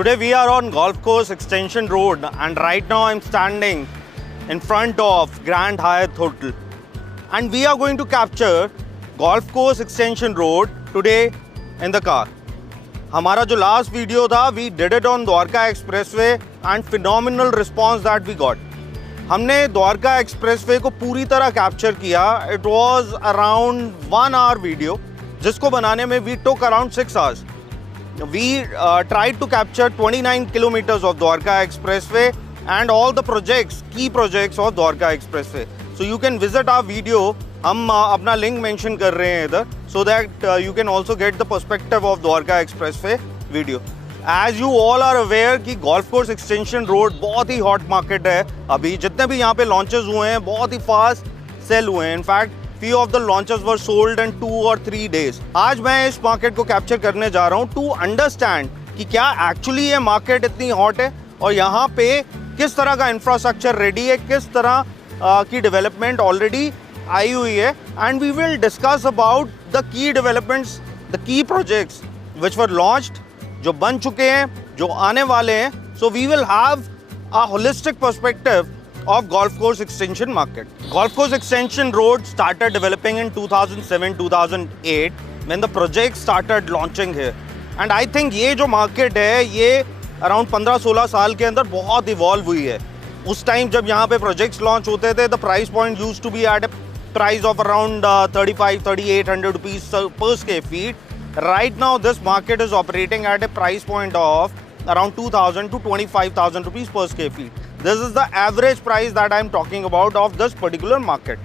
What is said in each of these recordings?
Today we are on Golf Course Extension Road, and right now I'm standing in front of Grand Hyatt Hotel, and we are going to capture Golf Course Extension Road today in the car. हमारा जो last video था, we did it on Dwarka Expressway and phenomenal response that we got. हमने Dwarka expressway को पूरी तरह capture किया. It was around 1 hour video, जिसको बनाने में we took around 6 hours. We tried to capture 29 kilometers of Dwarka Expressway and all the projects, key projects of Dwarka Expressway. So you can visit our video. हम अपना link mention कर रहे हैं इधर, so that you can also get the perspective of Dwarka Expressway video. As you all are aware कि Golf Course Extension Road बहुत ही hot market है. अभी जितने भी यहाँ पे launches हुए हैं बहुत ही fast sell हुए हैं. In fact, few of the launches were sold in 2 or 3 days. आज मैं इस मार्केट को कैप्चर करने जा रहा हूँ टू अंडरस्टैंड कि क्या एक्चुअली ये मार्केट इतनी हॉट है और यहाँ पे किस तरह का इंफ्रास्ट्रक्चर रेडी है, किस तरह की डेवलपमेंट ऑलरेडी आई हुई है. And we will discuss about the key developments, the key projects which were launched, जो बन चुके हैं, जो आने वाले हैं. So we will have a holistic perspective of Golf Course Extension market. Golf Course Extension Road started developing in 2007-2008 when the project started launching here. And I think ये जो market है ये around 15-16 साल के अंदर बहुत evolve हुई है. उस time जब यहाँ पे projects launch होते थे, the price point used to be at a price of around 35-3800 rupees per square feet. Right now this market is operating at a price point of around 2000 to 25,000 rupees per square feet. This is the average price that I am talking about of this particular market.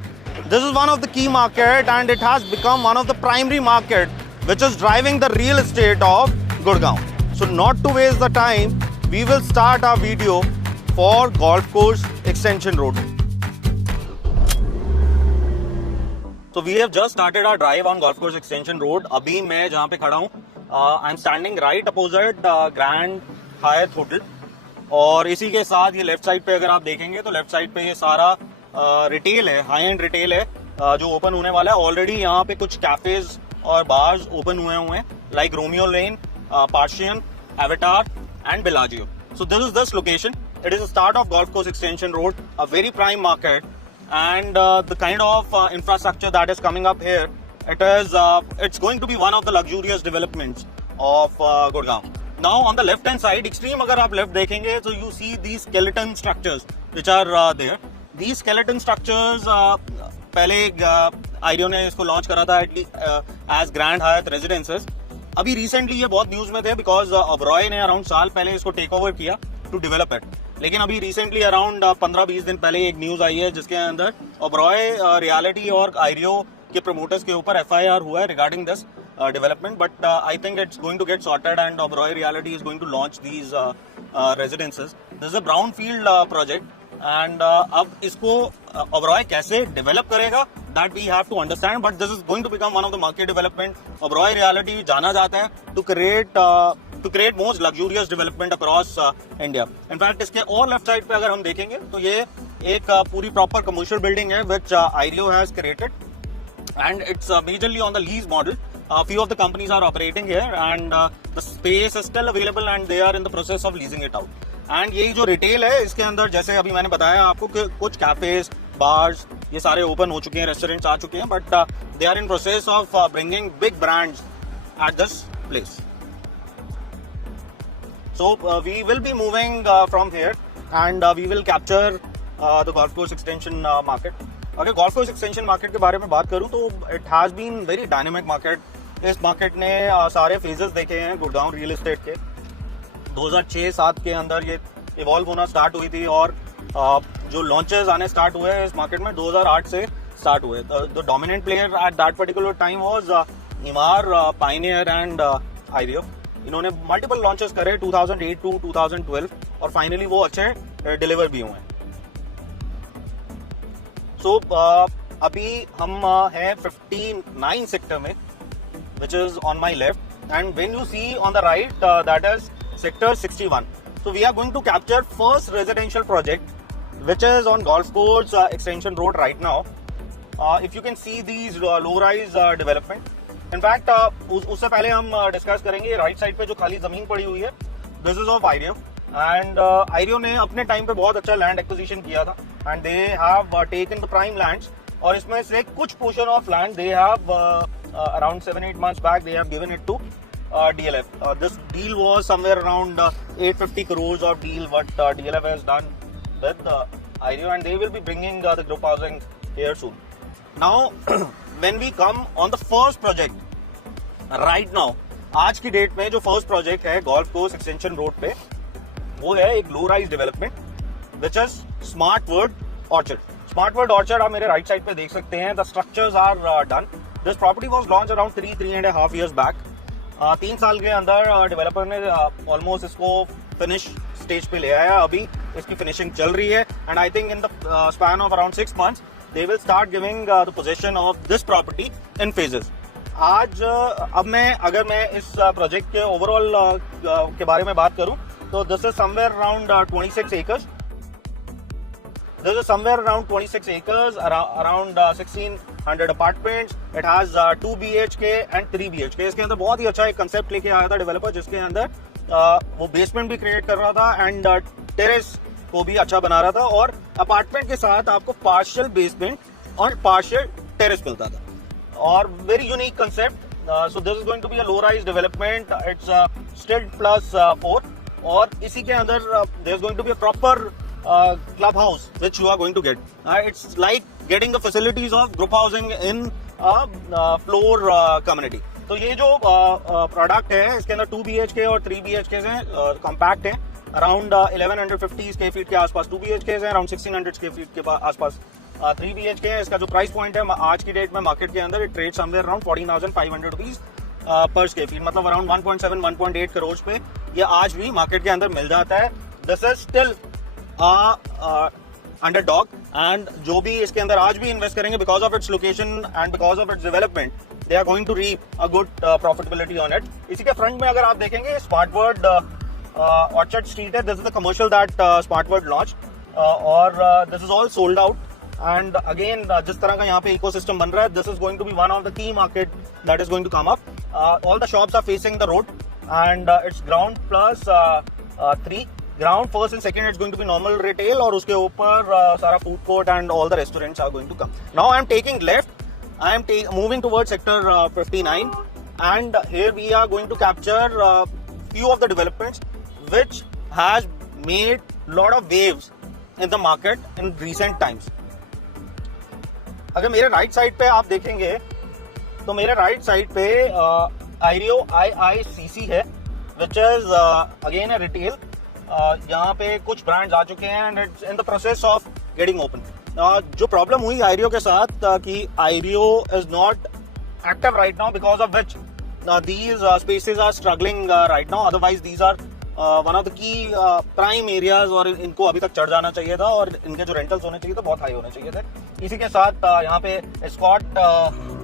This is one of the key market and it has become one of the primary market which is driving the real estate of Gurgaon. So not to waste the time, we will start our video for Golf Course Extension Road. So we have just started our drive on Golf Course Extension Road. अभी मैं जहाँ पे खड़ा हूँ, I'm standing right opposite Grand Hyatt Hotel. और इसी के साथ ये लेफ्ट साइड पे अगर आप देखेंगे तो लेफ्ट साइड पे ये सारा रिटेल है, हाई एंड रिटेल है जो ओपन होने वाला है. ऑलरेडी यहाँ पे कुछ कैफेज और बार्स ओपन हुए हैं like Romeo Lane, Persian, avatar and Bellagio. So this is this location. It is the start of golf course extension road, a very prime market and the kind of infrastructure that is coming up here. It's going to be one of the luxurious developments of Gurgaon. Now on the left hand side, extreme अगर आप left देखेंगे तो you see these skeleton structures which are there. These skeleton structures पहले audio ने इसको launch करा था as Grand Hyatt Residences. अभी recently ये बहुत न्यूज में थे because ओबरॉय ने अराउंड साल पहले इसको टेक ओवर किया to develop it. लेकिन अभी रिसेंटली अराउंड 15-20 दिन पहले एक न्यूज आई है जिसके अंदर ओबरॉय रियलिटी और आइडियो के प्रमोटर्स के ऊपर FIR हुआ है regarding this development, but I think it's going to get sorted and Oberoi Realty is going to launch these residences. This is a brownfield project and अब इसको Oberoi कैसे develop करेगा that we have to understand, but this is going to become one of the market development. Oberoi Realty जाना जाता है to create most luxurious development across India. In fact इसके और left side पे अगर हम देखेंगे तो ये एक पूरी proper commercial building है which IDEO has created and it's majorly on the lease model. A few of the companies are operating here and the space is still available and they are in the process of leasing it out. And ये जो retail है इसके अंदर जैसे अभी मैंने बताया आपको कि कुछ cafes, bars ये सारे open हो चुके हैं, restaurants आ चुके हैं, but they are in process of bringing big brands at this place. So we will be moving from here and we will capture the Golf Course Extension market. अगर golf course extension market के बारे में बात करूं तो it has been very dynamic market. इस market ने सारे फेजेस देखे हैं गुड़गांव रियल एस्टेट के. 2006-7 के अंदर ये इवॉल्व होना स्टार्ट हुई थी और जो लॉन्चेस आने स्टार्ट हुए इस मार्केट में 2008 से स्टार्ट हुए. The dominant player at that particular time was Emaar, Pioneer and Ireo. इन्होंने मल्टीपल लॉन्चेस करे 2008 टू 2012 और फाइनली वो अच्छे डिलीवर भी हुए. So, अभी हम हैं 59 सेक्टर में which is on my left and when you see on the right that is sector 61. So we are going to capture first residential project which is on Golf Course Extension Road right now. If you can see these low rise development. In fact उससे पहले हम discuss करेंगे right side पे जो खाली जमीन पड़ी हुई है दिस इज ऑफ आइरियो एंड आइरियो ने अपने टाइम पे बहुत अच्छा लैंड एक्विजिशन किया था and they have taken the prime lands और इसमें से कुछ portion of land they have around 7-8 months back they have given it to DLF. This deal was somewhere around 850 crores of deal what DLF has done with IREO and they will be bringing the group housing here soon. Now when we come on the first project right now, आज की date में जो first project है golf course extension road पे वो है एक low rise development which is smart word orchard. Smart word orchard आप मेरे राइट साइड पे देख सकते हैं. The structures are done. This property was launch around 3.5 years back. 3 साल के अंदर डेवलपर ने ऑलमोस्ट इसको फिनिश स्टेज पे ले आया. अभी इसकी फिनिशिंग चल रही है and I think in the span of around 6 months they will start giving the position of this property in phases. आज अब अगर मैं इस प्रोजेक्ट के ओवरऑल के बारे में बात करूं तो this is somewhere around 26 acres. This is somewhere around 26 acres, around 1600 apartments. It has 2 BHK and 3 BHK. इसके अंदर बहुत ही अच्छा एक कंसेप्ट लेके आया था डेवलपर जिसके अंदर वो बेसमेंट भी क्रिएट कर रहा था एंड टेरेस को भी अच्छा बना रहा था और अपार्टमेंट के साथ आपको पार्शियल बेसमेंट और पार्शियल टेरेस मिलता था और very unique concept. So this is going to be a low rise development. It's stilt plus 4 और इसी के अंदर there is going to be a proper clubhouse which you are going to get. It's like getting the facilities of group housing in a floor community. तो ये जो product है इसके अंदर 2 BHK और 3 BHK हैं. कॉम्पैक्ट है. अराउंड 1150 स्क्वायर फीट के आसपास 2 BHK हैं. अराउंड 1600 स्क्वायर फीट के आसपास 3 BHK है. इसका जो प्राइस पॉइंट है आज की डेट में मार्केट के अंदर trade somewhere around 14,500 rupees per square feet. मतलब अराउंड 1.7-1.8 करोड़ पे ये आज भी मार्केट के अंदर मिल जाता है. This is still underdog and जो भी इसके अंदर आज भी इन्वेस्ट करेंगे because of its location and because of its development they are going to reap a good profitability on it. इसी के फ्रंट में अगर आप देखेंगे स्मार्ट वर्ड ऑर्चर्ड स्ट्रीट है. This is the commercial that Smart World launch और this is all sold out and again जिस तरह का यहाँ पे इकोसिस्टम बन रहा है this is going to be one of the key market that is going to come up. All the shops are facing the road and it's ground plus 3. Ground first and second it's going to be normal retail और उसके ऊपर सारा food court and all the restaurants are going to come. Now I am taking left. I am moving towards sector 59 and here we are going to capture few of the developments which has made lot of waves in the market in recent times. अगर मेरे right side पे आप देखेंगे तो मेरे right side पे IREO IICC है which is again a retail. यहाँ पे कुछ ब्रांड्स आ चुके हैं and it's in the process of getting open. जो प्रॉब्लम हुई आइरियो के साथ कि Ireo is not active right now because of which these spaces are struggling right now. Otherwise these are one of the key prime areas और इनको अभी तक चढ़ जाना चाहिए था और इनके जो रेंटल्स होने चाहिए थे बहुत हाई होने चाहिए थे. इसी के साथ यहाँ पे एस्कॉर्ट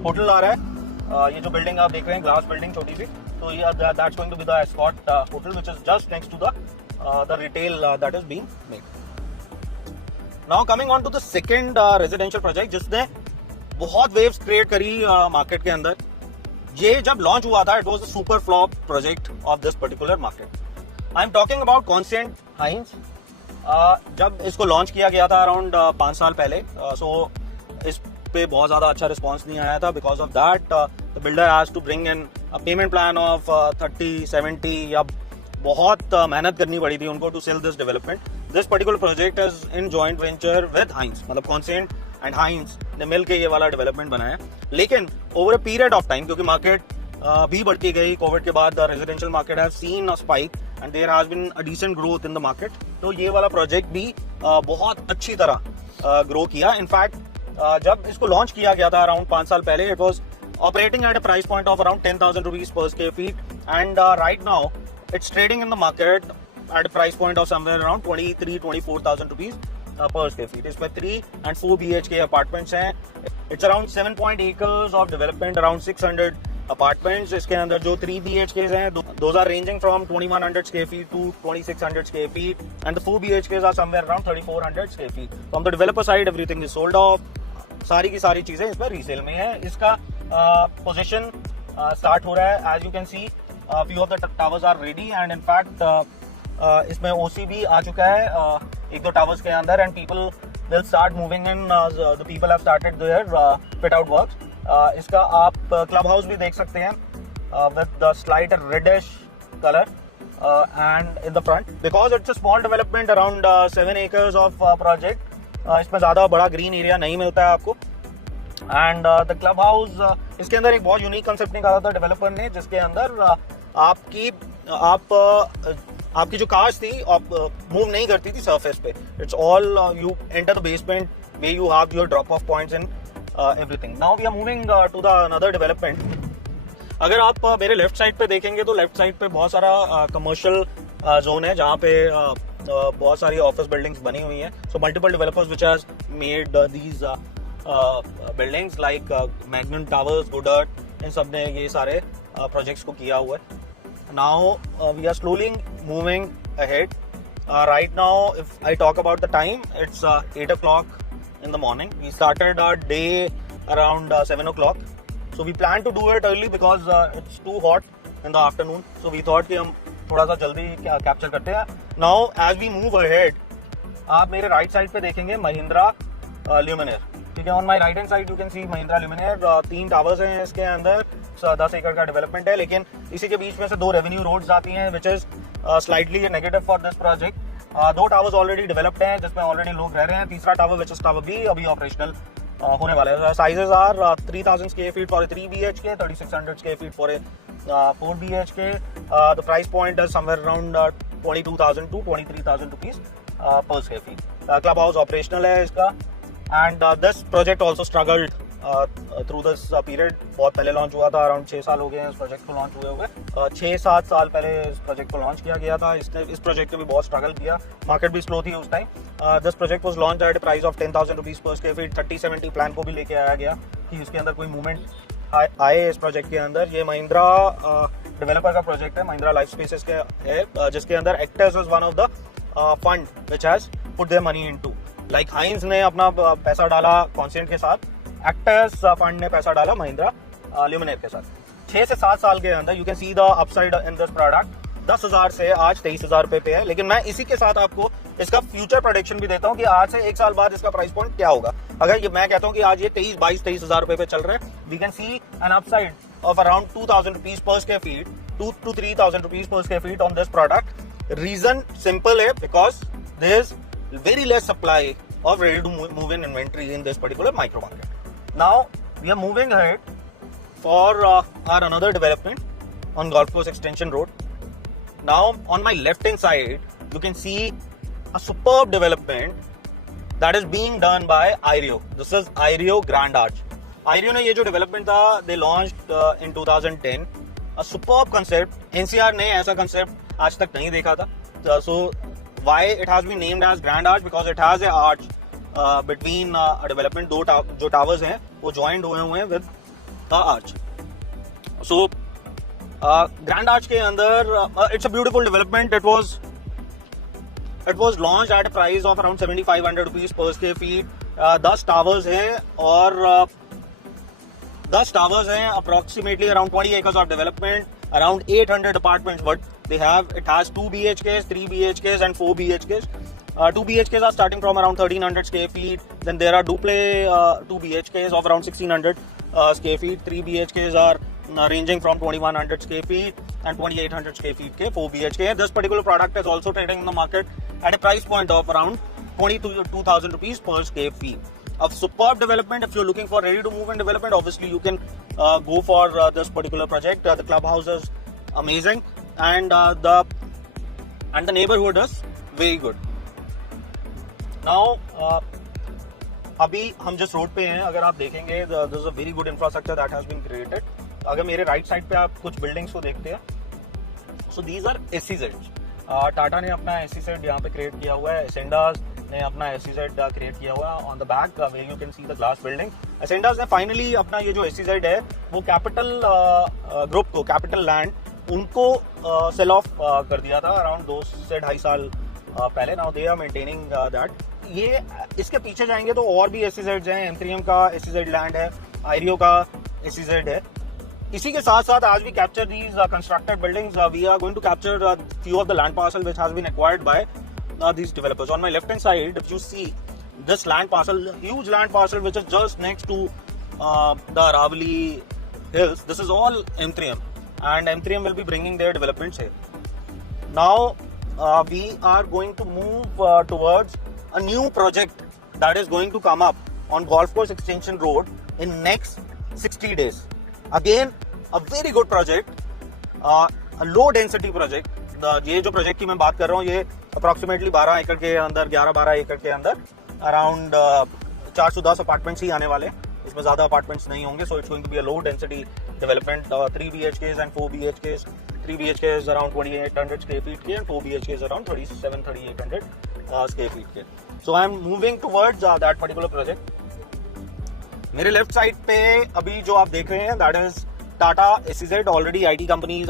होटल आ रहा है. ये जो बिल्डिंग आप देख रहे हैं ग्लास बिल्डिंग छोटी सी तो ये that's going to be the escort hotel which is just next to the retail that is being made. Now coming on to the second residential project जिसने बहुत waves create करी market के अंदर. ये जब launch हुआ था it was a super flop project of this particular market. I am talking about Conscient Hines. जब इसको launch किया गया था around 5 साल पहले so इस पे बहुत ज़्यादा अच्छा response नहीं आया था. Because of that the builder has to bring in a payment plan of 30-70 या बहुत मेहनत करनी पड़ी थी उनको to sell this development. This particular project is in joint venture with Hines. मतलब कॉन्सेंट एंड हाइंस ने मिलकर ये वाला डेवलपमेंट बनाया. लेकिन over a period of time क्योंकि मार्केट भी बढ़ती गई कोविड के बाद residential market has seen a spike and there has been a decent growth in the market. तो ये वाला प्रोजेक्ट भी बहुत अच्छी तरह ग्रो किया. इनफैक्ट जब इसको लॉन्च किया गया था अराउंड 5 साल पहले it was operating eight a price point of around 10,000 rupees per square feet and right now it's trading in the market at a price point of somewhere around 23,000-24,000 rupees per square feet. इसमें 3 and 4 BHK apartments हैं. It's around 7 acres of development, around 600 apartments. इसके अंदर जो 3 BHKs हैं, those are ranging from 2,100 square feet to 2,600 square feet, and the 4 BHKs are somewhere around 3,400 square feet. From the developer side, everything is sold off. सारी की सारी चीजें इसमें resale में है. इसका पोजीशन स्टार्ट हो रहा है. As you can see, few of the towers are ready and in fact इसमें ओसी भी आ चुका है एक दो टावर्स के अंदर, and people will start moving in, the people have started their fit out works. इसका आप क्लब हाउस भी देख सकते हैं with the slight reddish colour and in the front, because it's a small development around 7 acres of project, इसमें ज़्यादा बड़ा green area नहीं मिलता है आपको। एंड द क्लब हाउस, इसके अंदर एक बहुत यूनिक कंसेप्ट निकाला था डेवलपर ने, जिसके अंदर आपकी जो कार्स थी मूव नहीं करती थी सरफेस पे। It's all you enter the basement way you have your drop off points in everything. Now we are moving to the another development. अगर आप मेरे लेफ्ट साइड पे देखेंगे तो लेफ्ट साइड पे बहुत सारा कमर्शियल जोन है, जहाँ पे बहुत सारी ऑफिस बिल्डिंग्स बनी हुई हैं। So multiple developers which has made these buildings like Magnum Towers, गुडर्ट, इन सब ने ये सारे प्रोजेक्ट्स को किया हुआ है। Now we are slowly moving ahead. Right now if I talk about the time, it's 8 o'clock in the morning. We started our day around 7 o'clock. So we plan to do it early because it's too hot in the afternoon. So we thought कि हम थोड़ा सा जल्दी capture करते हैं। Now as we move ahead, आप मेरे right side पे देखेंगे महिंद्रा ल्यूमिनेयर, ठीक है। On my right hand side you can C Mahindra luminaire. 3 towers हैं इसके अंदर, 10 एकड़ का डेवलपमेंट है, लेकिन इसी के बीच में से 2 रेवेन्यू रोड्स आती हैं which is slightly negative for this project. 2 towers already developed हैं जिसमें ऑलरेडी लोग रह रहे हैं। तीसरा tower which is tower B अभी ऑपरेशनल होने वाले हैं। Sizes are 3000 square feet for a 3 BHK, 3600 square feet for a 4 BHK. The price point is somewhere around 22,000 to 23,000 rupees per square feet. Club house operational है इसका, and this project also struggled through this period. बहुत पहले launch हुआ था, around 6 साल हो गए हैं इस प्रोजेक्ट को लॉन्च हुए 6-7 साल पहले इस प्रोजेक्ट को लॉन्च किया गया था। इस प्रोजेक्ट ने भी बहुत स्ट्रगल किया, मार्केट भी स्लो थी उस time. This project was launch at price of 10,000 rupees per square feet. 30-70 plan को भी लेके आया गया कि इसके अंदर कोई मूवमेंट आए इस प्रोजेक्ट के अंदर। ये महिंद्रा डेवलपर का प्रोजेक्ट है, महिंद्रा लाइफ स्पेसेस के है, जिसके अंदर Actis is one of the fund which has put their money into. Like Hines ने अपना पैसा डाला कॉन्सेंट के साथ, एक्टर्स फंड ने पैसा डाला महिंद्रा ल्यूमिनेयर के साथ। 6 से 7 साल के अंदर you can see the upside in this product. 10,000 से आज 23,000 रुपए पे है, लेकिन मैं इसी के साथ आपको इसका फ्यूचर प्रेडिक्शन भी देता हूँ कि आज से 1 साल बाद इसका प्राइस पॉइंट क्या होगा। अगर ये मैं कहता हूँ कि आज ये 23,000 रुपए पे चल रहा है, we can see an upside of around 2,000 rupees per square feet, 2 to 3,000 rupees per square feet on this product. Reason simple है, because there is very less supply of ready to move in inventory in this particular micro market. Now we are moving ahead for our another development on Golf Course Extension Road. Now on my left hand side you can see a superb development that is being done by Ireo. This is Ireo Grand Arch. Ireo ने ये जो development था, they launched in 2010. A superb concept. NCR ने ऐसा concept आज तक नहीं देखा था. So why it has been named as Grand Arch? Because it has a arch between a development. दो जो towers हैं वो joined हुए हैं with the arch. So Grand Arch के अंदर it's a beautiful development. It was launched at a price of around 7,500 rupees per square feet. 10 towers हैं और 10 towers हैं, approximately around 20 acres of development, around 800 apartments. But it has 2 BHKs, 3 BHKs and 4 BHKs. 2 BHKs are starting from around 1,300 square feet. Then there are 2 BHKs of around 1,600 square feet. 3 BHKs are ranging from 2,100 square feet and 2,800 square feet के 4 BHK. This particular product is also trading in the market at a price point of around 22,000 rupees per square feet. A superb development. If you're looking for ready to move in development, obviously you can go for this particular project. The clubhouse is amazing. And the neighborhood is very good. Now अभी हम जिस road पे हैं, अगर आप देखेंगे there is a very good infrastructure that has been created. अगर मेरे राइट साइड पे आप कुछ बिल्डिंग्स को देखते हैं, so these are SEZs. Tata ने अपना SEZ यहाँ पे क्रिएट किया हुआ है, एसेंडास ने अपना SEZ क्रिएट किया हुआ है on the back where you can see the glass building. Ascendas ने फाइनली अपना ये जो SEZ है वो कैपिटल ग्रुप को, कैपिटल लैंड उनको सेल ऑफ कर दिया था अराउंड 2 से 2.5 साल पहले. Now they are maintaining that. ये इसके पीछे जाएंगे तो और भी SEZs हैं. M3M का SEZ लैंड है, आयरियो का SEZ है. इसी के साथ साथ as we capture these constructed buildings, we are going to capture few of the land parcel which has been acquired by these developers. On my left hand side, if you see this land parcel, huge land parcel which is just next to the Aravali Hills, this is all M3M, and M3M will be bringing their developments here. Now we are going to move towards a new project that is going to come up on Golf Course Extension Road in next 60 days. Again, a very good project, a low density project. ये जो project की मैं बात कर रहा हूँ, ये approximately 12 एकड़ के अंदर, 11-12 एकड़ के अंदर अराउंड 410 अपार्टमेंट्स ही आने वाले हैं. इसमें ज्यादा अपार्टमेंट्स नहीं होंगे. So it's going to be a low density development. 3 BHKs and 4 BHKs. 3 BHKs around 2800 square feet के, and 4 BHKs around 3700-3800 square feet के. So I am moving towards that particular project. मेरे लेफ्ट साइड पे अभी जो आप देख रहे हैं, that is Tata SEZ. Already IT companies,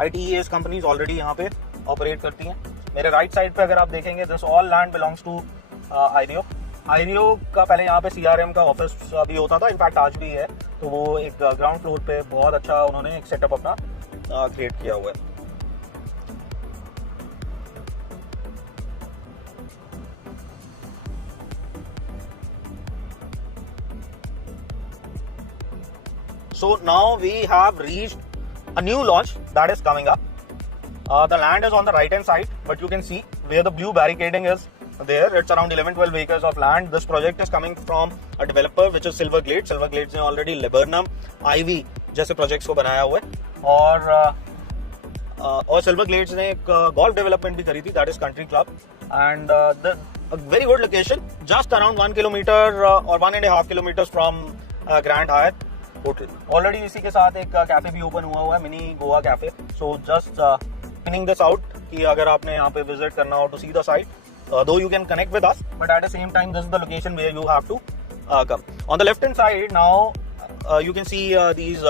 ITES companies already यहाँ पे ऑपरेट करती हैं. मेरे राइट साइड पे अगर आप देखेंगे, this all land belongs to Ireo का पहले यहाँ पे CRM का ऑफिस भी होता था. इनफैक्ट आज भी है. तो वो एक ग्राउंड फ्लोर पे बहुत अच्छा उन्होंने एक सेटअप अपना क्रिएट किया हुआ है. So now we have reached a new launch that is coming up. The land is on the right hand side, but you can see where the blue barricading is there. It's around 11-12 acres of land. This project is coming from a developer which is Silverglades. Silverglades ने already Laburnum, Ivy जैसे projects को बनाया हुआ है. और Silverglades ने एक golf development भी करी थी, that is Country Club, and a very good location, just around 1 kilometer or 1.5 kilometers from Grand Hyatt hotel. Already इसी के साथ एक कैफे भी ओपन हुआ है, mini Goa cafe. So just pinning this out कि अगर आपने यहाँ पे विजिट करना हो to see the site, though you can connect with us, but at the same time this is the location where you have to come. On the left hand side now you can see these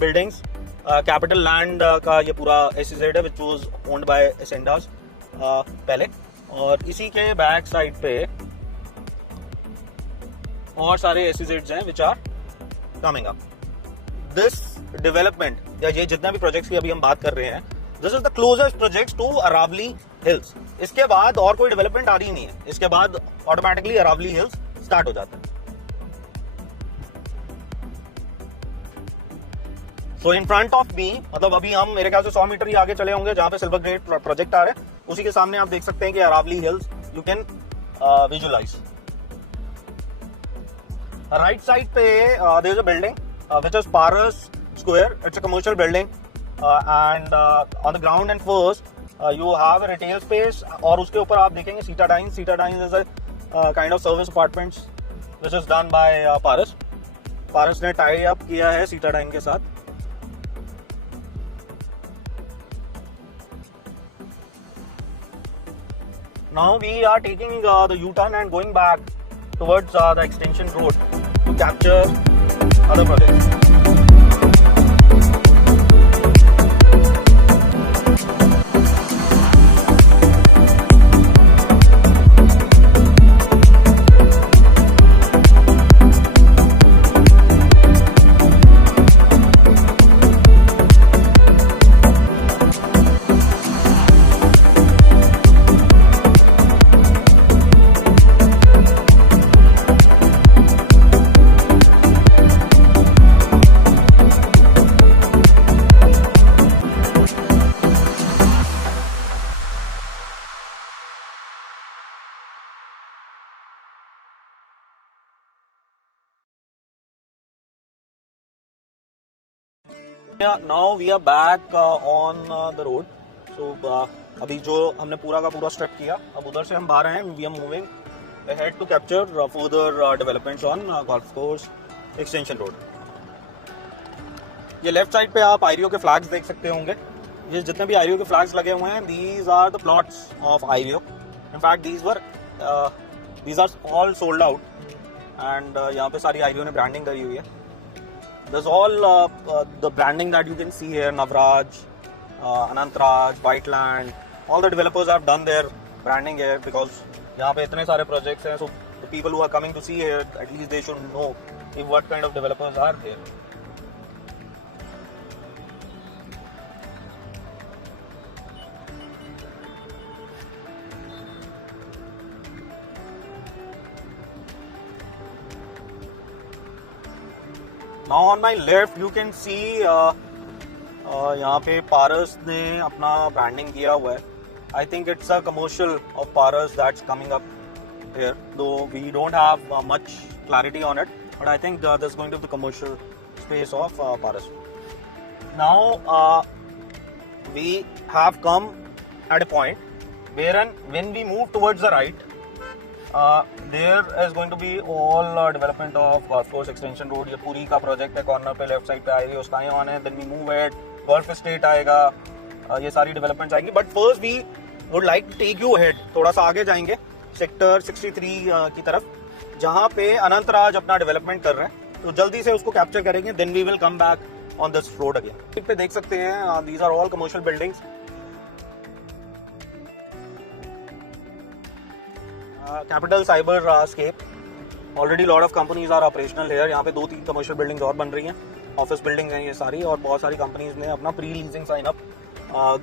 buildings. Capital Land का ये पूरा SEZ है which was owned by एसेंडास पहले. और इसी के back side पे और सारे SEZs हैं which are coming up. This development या ये जितना भी प्रोजेक्ट्स की अभी हम बात कर रहे हैं, this is the closest project to Aravalli hills. इसके बाद और कोई डेवलपमेंट आ रही नहीं है. इसके बाद ऑटोमेटिकली अरावली हिल्स स्टार्ट हो जाता है. सो इन फ्रंट ऑफ मी, मतलब अभी हम मेरे ख्याल से 100 मीटर ही आगे चले होंगे जहां पे सिल्वरग्लेड प्रोजेक्ट आ रहा है. उसी के सामने आप देख सकते हैं कि Aravalli hills you can visualise. Right side पे there is a building which is Paras Square. It's a commercial building and on the ground and first you have a retail space. और उसके ऊपर आप देखेंगे Citadines. Citadines is a kind of service apartments which is done by Paras. Paras ने tie up किया है Citadine के साथ. Now we are taking the U-turn and going back towards the extension road to capture other projects. Now we are back on the road. So अभी जो हमने पूरा का पूरा स्ट्रक किया, अब उधर से हम बाहर हैं. We are moving ahead to capture further developments on Golf Course Extension Road. ये लेफ्ट साइड पे आप आईरियो के फ्लैग्स देख सकते होंगे. ये जितने भी आईरियो के फ्लैग्स लगे हुए हैं, these are the plots of आईरियो. In fact these are all sold out and यहाँ पे सारी आईरियो ने ब्रांडिंग करी हुई है. There's all the branding that you can see here. Navraj, Anantraj, Whiteland, all the developers have done their branding here because यहाँ पे इतने सारे projects हैं. So the people who are coming to see here, at least they should know what kind of developers are there. Now on my left you can see यहाँ पे पारस ने अपना branding किया हुआ है. I think it's a commercial of Paras that's coming up here, though we don't have much clarity on it, but I think there's going to be the commercial space of Paras. Now we have come at a point wherein when we move towards the right, there is going to be all development of Golf Course Extension Road. ये पूरी का project है, corner पे left side पे आएगी, उसका यहाँ है. Then we move ahead, Golf Estate आएगा, ये सारी डेवलपमेंट्स आएंगी. But first we would like to take you ahead, थोड़ा सा आगे जाएंगे सेक्टर 63 की तरफ, जहाँ पे अनंतराज अपना डेवलपमेंट कर रहे हैं. तो जल्दी से उसको कैप्चर करेंगे. Then we will come back on this road again. पे देख सकते हैं, these are all commercial buildings. Capital Cyberscape, already lot of companies are operational here. यहाँ पे 2-3 कमर्शियल बिल्डिंग्स और बन रही हैं, ऑफिस बिल्डिंग्स हैं ये सारी, और बहुत सारी कंपनीज ने अपना प्री लीजिंग साइन अप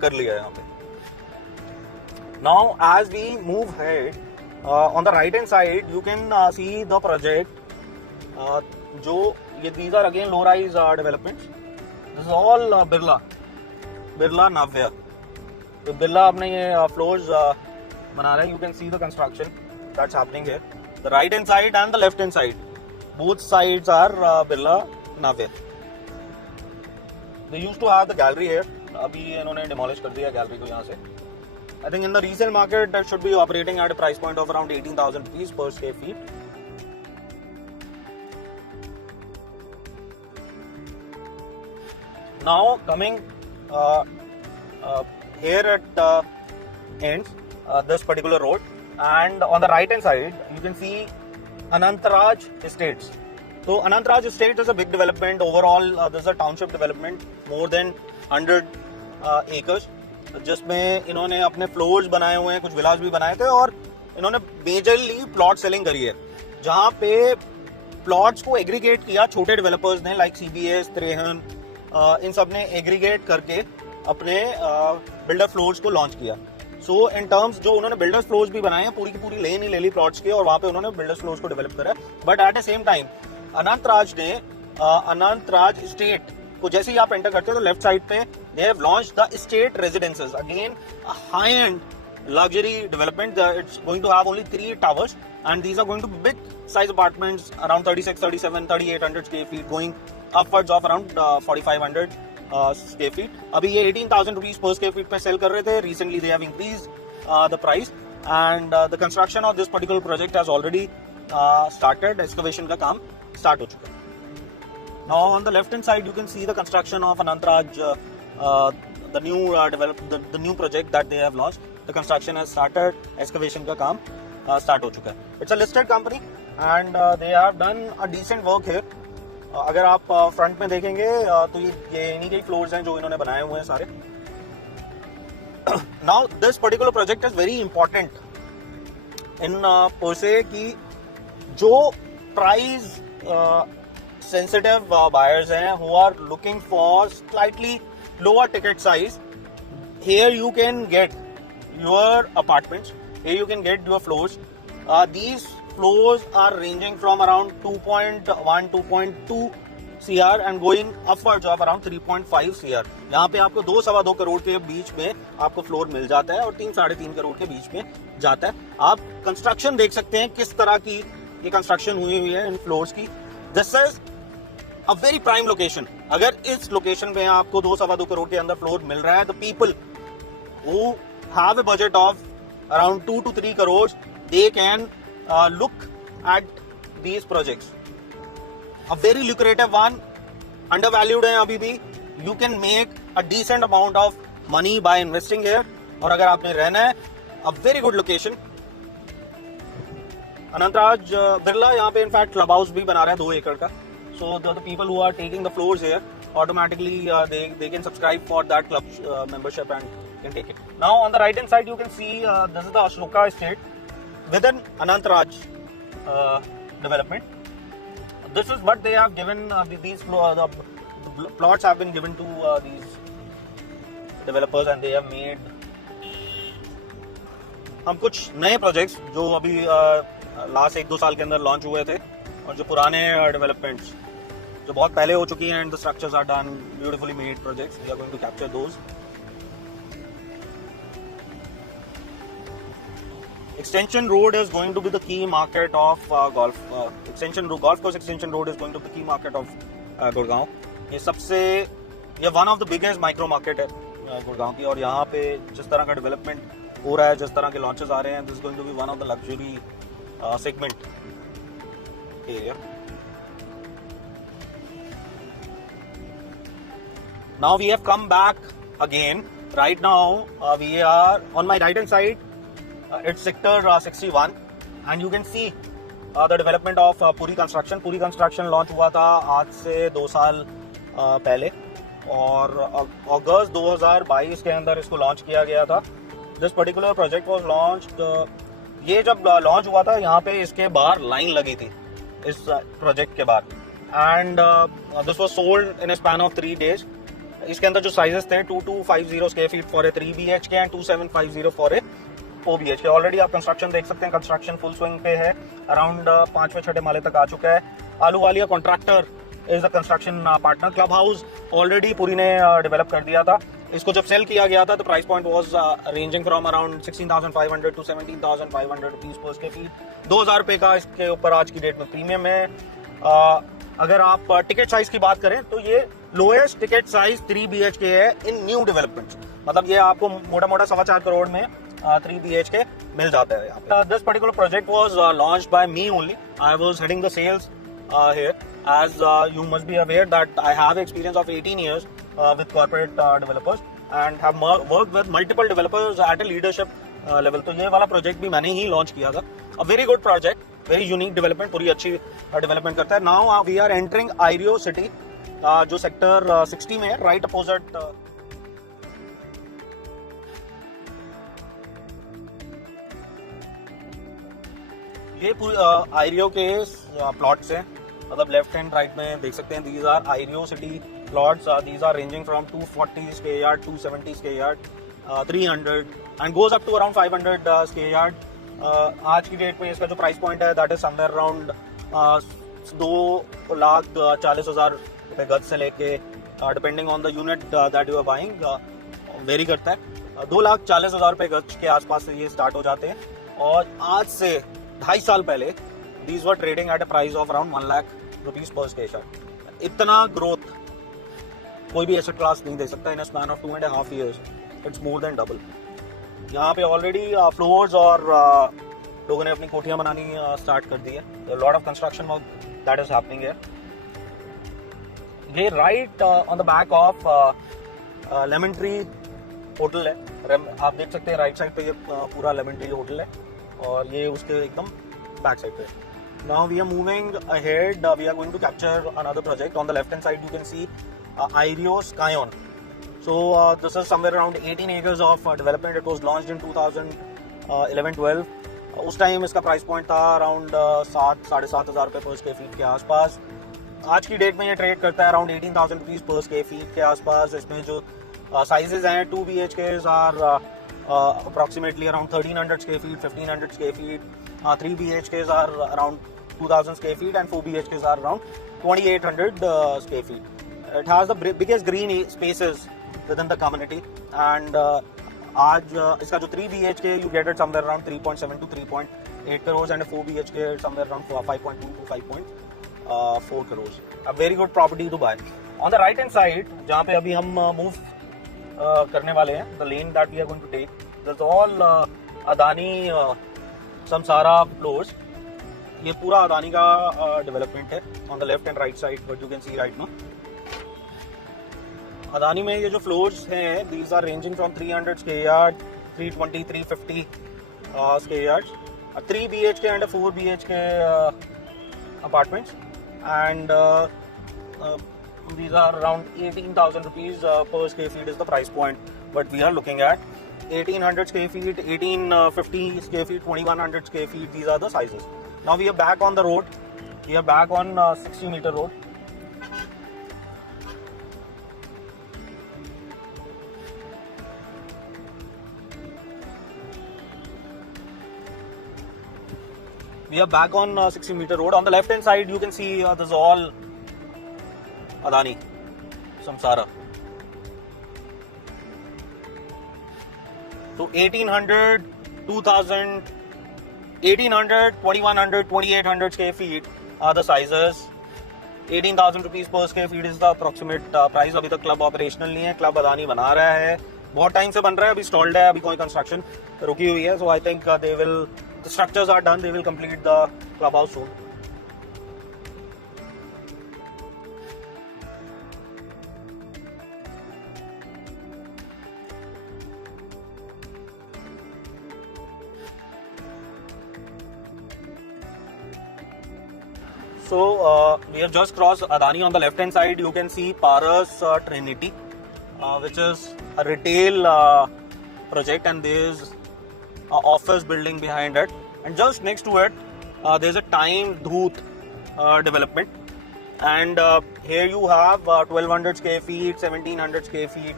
कर लिया है यहाँ पे. Now as we move ahead, on the right hand side you can see the project. जो ये these are again low rise developments. This is all Birla Navya. तो बिरला अपने ये floors बना रहे हैं. You can see the construction that's happening here. The right hand side and the left hand side, both sides are Birla Navya. They used to have the gallery here. अभी इन्होंने demolish कर दिया gallery को यहाँ से. I think in the resale market that should be operating at a price point of around 18,000 rupees per square feet. Now coming here at ends this particular road, and on the right hand side you can see Anantraj Estates. So Anantraj Estates is a big development overall. This is a township development, more than 100 acres. जिसमें इन्होंने अपने floors बनाए हुए हैं, कुछ विलास भी बनाए थे, और इन्होंने मेजरली प्लॉट सेलिंग करी है, जहां पे प्लॉट्स को एग्रीगेट किया छोटे डेवलपर्स ने, लाइक CBS, त्रेहन, इन सब ने एग्रीगेट करके अपने बिल्डर फ्लोर्स को लॉन्च किया. सो इन टर्म्स जो उन्होंने बिल्डर्स फ्लोर्स भी बनाए हैं, पूरी की पूरी लेन ही ले ली प्लॉट्स के, और वहां पे उन्होंने बिल्डर्स फ्लोर्स को डेवलप करा. But at the same time Anantraj ने अनंतराज स्टेट को जैसे ही आप एंटर करते हो तो लेफ्ट साइड पे they have launched the estate residences, again a high end luxury development. It's going to have only 3 towers, and these are going to be big size apartments around 36, 37, 3800 square feet, going upwards of around 4500 square feet. अभी ये 18,000 rupees per square feet पे sell कर रहे थे. Recently they have increased the price, and the construction of this particular project has already started. Excavation का काम start हो चुका है. Now on the left hand side you can see the construction of Anantraj, the new project that they have launched. The construction has started. Excavation का काम start हो चुका है. It's a listed company and they have done a decent work here. अगर आप front में देखेंगे तो ये इन्हीं के फ्लोर्स हैं जो इन्होंने बनाए हुए हैं सारे. Now this particular project is very important in per se कि जो price sensitive buyers हैं, who are looking for slightly lower ticket size, here you can get your apartments, here you can get your floors. These floors are ranging from around 2.1 2.2 CR and going upwards of around 3.5 CR. यहाँ पे आपको 2-2.25 करोड़ के बीच में आपको flour mill जाता है, और 3-3.5 करोड़ के बीच में जाता है. आप कंस्ट्रक्शन देख सकते हैं किस तरह की ये कंस्ट्रक्शन हुई है इन फ्लोर्स की. This is a very prime location. अगर इस लोकेशन पे आपको 2-2.25 करोड़ के अंदर फ्लोर मिल रहा है, तो people who have a budget of around 2 to 3 crores, they can look at these projects. A very lucrative one, undervalued है अभी भी. You can make a decent amount of money by investing here. और अगर आपने रहना है, a very good location. Anantraj Birla यहाँ पे इनफैक्ट क्लब हाउस भी बना रहे हैं 2 एकड़ का. So the people who are taking the floors here, automatically they can subscribe for that club membership and can take it. Now on the right hand side you can see this is the Ashoka estate within Anantraj development. This is what they have given. These the plots have been given to these developers and they have made. हम कुछ नए projects जो अभी last 1-2 साल के अंदर launch हुए थे, और जो पुराने डेवलपमेंट्स जो बहुत पहले हो चुकी हैं, and the structures are done, beautifully made projects. We are going to capture those. Extension Road is going to be the key market of golf. Golf course extension road is going to be the key market of Gurgaon. ये one of the biggest micro market है गुड़गांव की, और यहाँ पे जिस तरह का development हो रहा है, जिस तरह के लॉन्चेस आ रहे हैं, this is going to be one of the luxury segment area. Now we have come back again. Right now we are on my right hand side. It's sector 61 and you can see the development of Puri Construction. Puri Construction launch हुआ था आज से 2 साल पहले, और अगस्त 2022 के अंदर इसको लॉन्च किया गया था. This particular project was launched. ये जब लॉन्च हुआ था, यहाँ पे इसके बाहर लाइन लगी थी इस प्रोजेक्ट के बाद, and this was sold in a span of 3 days. इसके अंदर जो साइजेस थे 2250 square feet for a 3 BHK and 2750 for a 4 BHK. Already आप कंस्ट्रक्शन देख सकते हैं, कंस्ट्रक्शन फुल स्विंग पे है. अराउंड 5वें-6ठे माले तक आ चुका है. Ahluwalia contractor is the construction partner. Club house already पूरी ने डेवलप कर दिया था. इसको जब सेल किया गया था तो price point was ranging from around 16,500 to 17,500 rupees per square feet. 2,000 रुपए का इसके ऊपर आज की डेट में प्रीमियम है. अगर आप टिकट साइज की बात करें तो ये लोएस्ट टिकट साइज 3 BHK है इन न्यू डेवलपमेंट. मतलब ये आपको मोटा मोटा 4.25 करोड़ में 3 BHK मिल जाता है यहाँ पे. This particular project was launched by me only. I was heading the sales here. As you must be aware that I have experience of 18 years with corporate developers and have worked with multiple developers at a leadership level. तो ये वाला project भी मैंने ही launch किया था. A very good project, very unique development, पूरी अच्छी development करता है. Now we are entering Aireo City, जो sector 60 में है, right opposite. ये आयरियो के प्लॉट्स हैं, मतलब लेफ्ट एंड राइट में देख सकते हैं. These are Ireo city plots. These are ranging from 240 square yard, 270 square yard, 300 and goes up to around 500 square yard. आज की डेट में इसका जो प्राइस पॉइंट है दैट इज समवेयर अराउंड 2,40,000 रुपए गज से लेके, depending on the unit that you are buying, vary करता है. 2,40,000 रुपए गज के आसपास से ये स्टार्ट हो जाते हैं. और आज से 2.5 साल पहले these were trading at a price of around 1 lakh rupees per square yard. इतना ग्रोथ कोई भी एसेट क्लास नहीं दे सकता in span of 2.5 years. It's more than double. यहाँ पे ऑलरेडी फ्लोर्स और लोगों ने अपनी कोठियां बनानी स्टार्ट कर दी है. Lot of construction work that is happening here. ये right on the back of Lemon Tree hotel है. आप देख सकते हैं राइट साइड पे ये पूरा लेमन ट्री होटल है, और ये उसके एकदम बैक साइड पे. Now we are moving ahead. We are going to capture another project. On the left hand side you can see Aireo Skyon. So this is somewhere around 18 acres of development. It was launched in 2011-12. उस time इसका price point था around 7,000-7,500 रुपए पर square feet के आसपास. आज की date में ये ट्रेड करता है around 18,000 rupees per square feet के आसपास. इसमें जो साइजेस हैं 2 BHKs are approximately around 1,300 square feet, 1,500 square feet. 3 BHKs are around 2,000 square feet and 4 BHKs are around 2,800 square feet. It has the biggest green spaces within the community. And आज इसका जो 3 BHK you get it somewhere around 3.7 to 3.8 crores and a 4 BHK somewhere around 5.2 to 5.4 crores. A very good property to buy. On the right hand side, जहाँ पे अभी हम move करने वाले हैं, the lane that we are going to take, that's all Adani Samsara floors. ये पूरा अदानी का डेवलपमेंट है. On the left and right side what you can see right now. Adani में ये जो फ्लोर्स हैं these are ranging from 300 square yard, 320, 350 square yard, 3 BHK and a 4 BHK apartments, and these are around 18,000 rupees per square feet is the price point what we are looking at. 1,800 square feet, 1,850 square feet, 2,100 square feet, these are the sizes. Now we are back on the road. We are back on 60-meter road. We are back on 60-meter road. On the left hand side you can see there's all Adani, Samsara. So 1800, 2000, 1800, 2100, 2800 square feet are the sizes. 18,000 rupees per square feet is the approximate price. अभी तक club operational नहीं है, club Adani बना रहा है, बहुत time से बन रहा है, अभी स्टॉल्ड है, अभी कोई कंस्ट्रक्शन रुकी हुई है. So I think they will, the structures are done, they will complete the club house soon. So we have just crossed Adani. On the left hand side you can see Paras Trinity, which is a retail project, and there is an office building behind it, and just next to it there is a Time Dhoot development, and here you have 1200 square feet, 1700 square feet,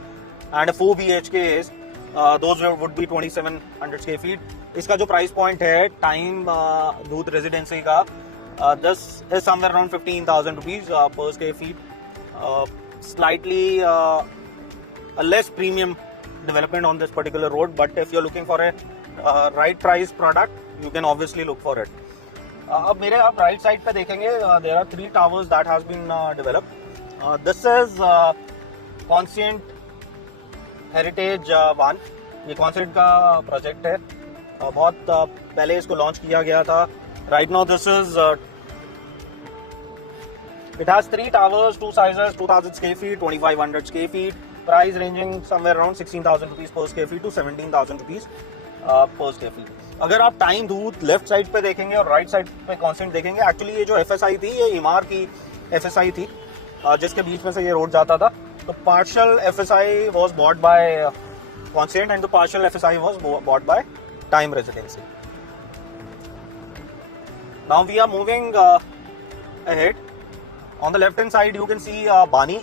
and 4 BHKs. Those would be 2700 square feet. इसका जो price point है time धूत residency का, this is somewhere around 15,000 rupees per square feet. Slightly a less premium development on this particular road, but if you're looking for a right price product, you can obviously look for it. अब मेरे आप right side पे देखेंगे, there are 3 towers that has been developed. This is Conscient Heritage 1. ये Conscient का project है, बहुत पहले इसको लॉन्च किया गया था. Right now this is it has 3 towers, 2 sizes, 2000 square feet, 2500 square feet, price ranging somewhere around 16,000 rupees per square feet to 17,000 rupees per square feet. अगर आप टाइम धूत लेफ्ट साइड पे देखेंगे और राइट साइड पे consent देखेंगे, actually ये जो FSI थी, ये इमार की एफएसआई थी, जिसके बीच में से ये रोड जाता था. तो partial FSI was bought by consent and the partial FSI was bought by Time Residency. Now we are moving ahead. On the left hand side you can see Bani.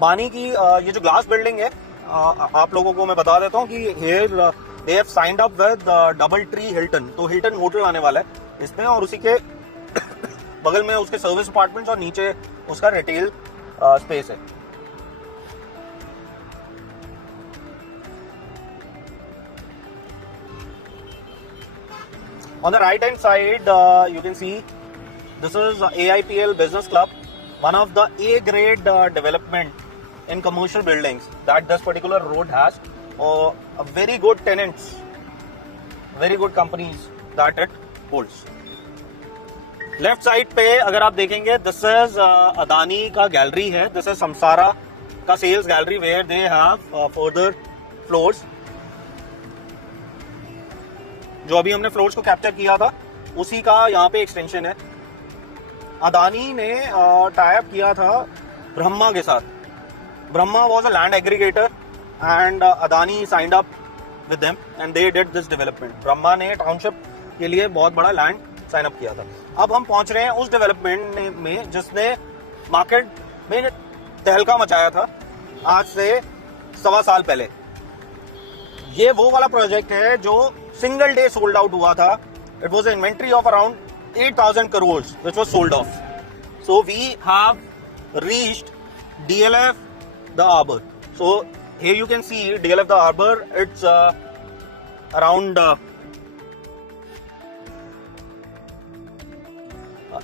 बानी की ये जो ग्लास बिल्डिंग है, आप लोगों को मैं बता देता हूँ कि here they have signed up with double tree Hilton. तो हिल्टन होटल आने वाला है इसमें, और उसी के बगल में उसके सर्विस अपार्टमेंट्स और नीचे उसका रिटेल स्पेस है. On the right hand side you can see this is AIPL Business Club, one of the A grade development in commercial buildings that this particular road has. A very good tenants, very good companies that it holds. Left side पे अगर आप देखेंगे, this is Adani का gallery है, this is Samsara का sales gallery where they have further floors. जो अभी हमने फ्लोर्स को कैप्चर किया था उसी का यहाँ पे एक्सटेंशन है. अदानी ने टाई अप किया था ब्रह्मा के साथ. Brahma was a land aggregator and Adani signed up with them and they did this development. Brahma ने टाउनशिप के लिए बहुत बड़ा लैंड साइन अप किया था. अब हम पहुंच रहे हैं उस डेवलपमेंट में जिसने मार्केट में तहलका मचाया था आज से 1.25 साल पहले. ये वो वाला प्रोजेक्ट है जो सिंगल डे सोल्ड आउट हुआ था. It was inventory of around 8,000 crores which was sold off. So we have reached DLF The Arbor. So here you can see DLF The Arbor. It's around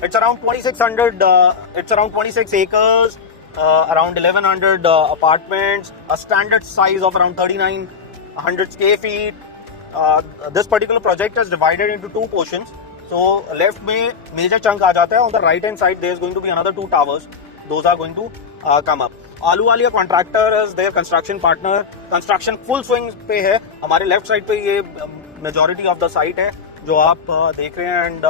it's around 2600 it's around 26 acres, around 1100 apartments, a standard size of around 3900 square feet. This particular project is divided into 2 portions. So left में major chunk आ जाता है. On the right hand side there is going to be another 2 towers. Those are going to come up. आलू Walia contractor is their construction partner. Construction full swing पे है. हमारे left side पे ये majority of the site है जो आप देख रहे हैं, and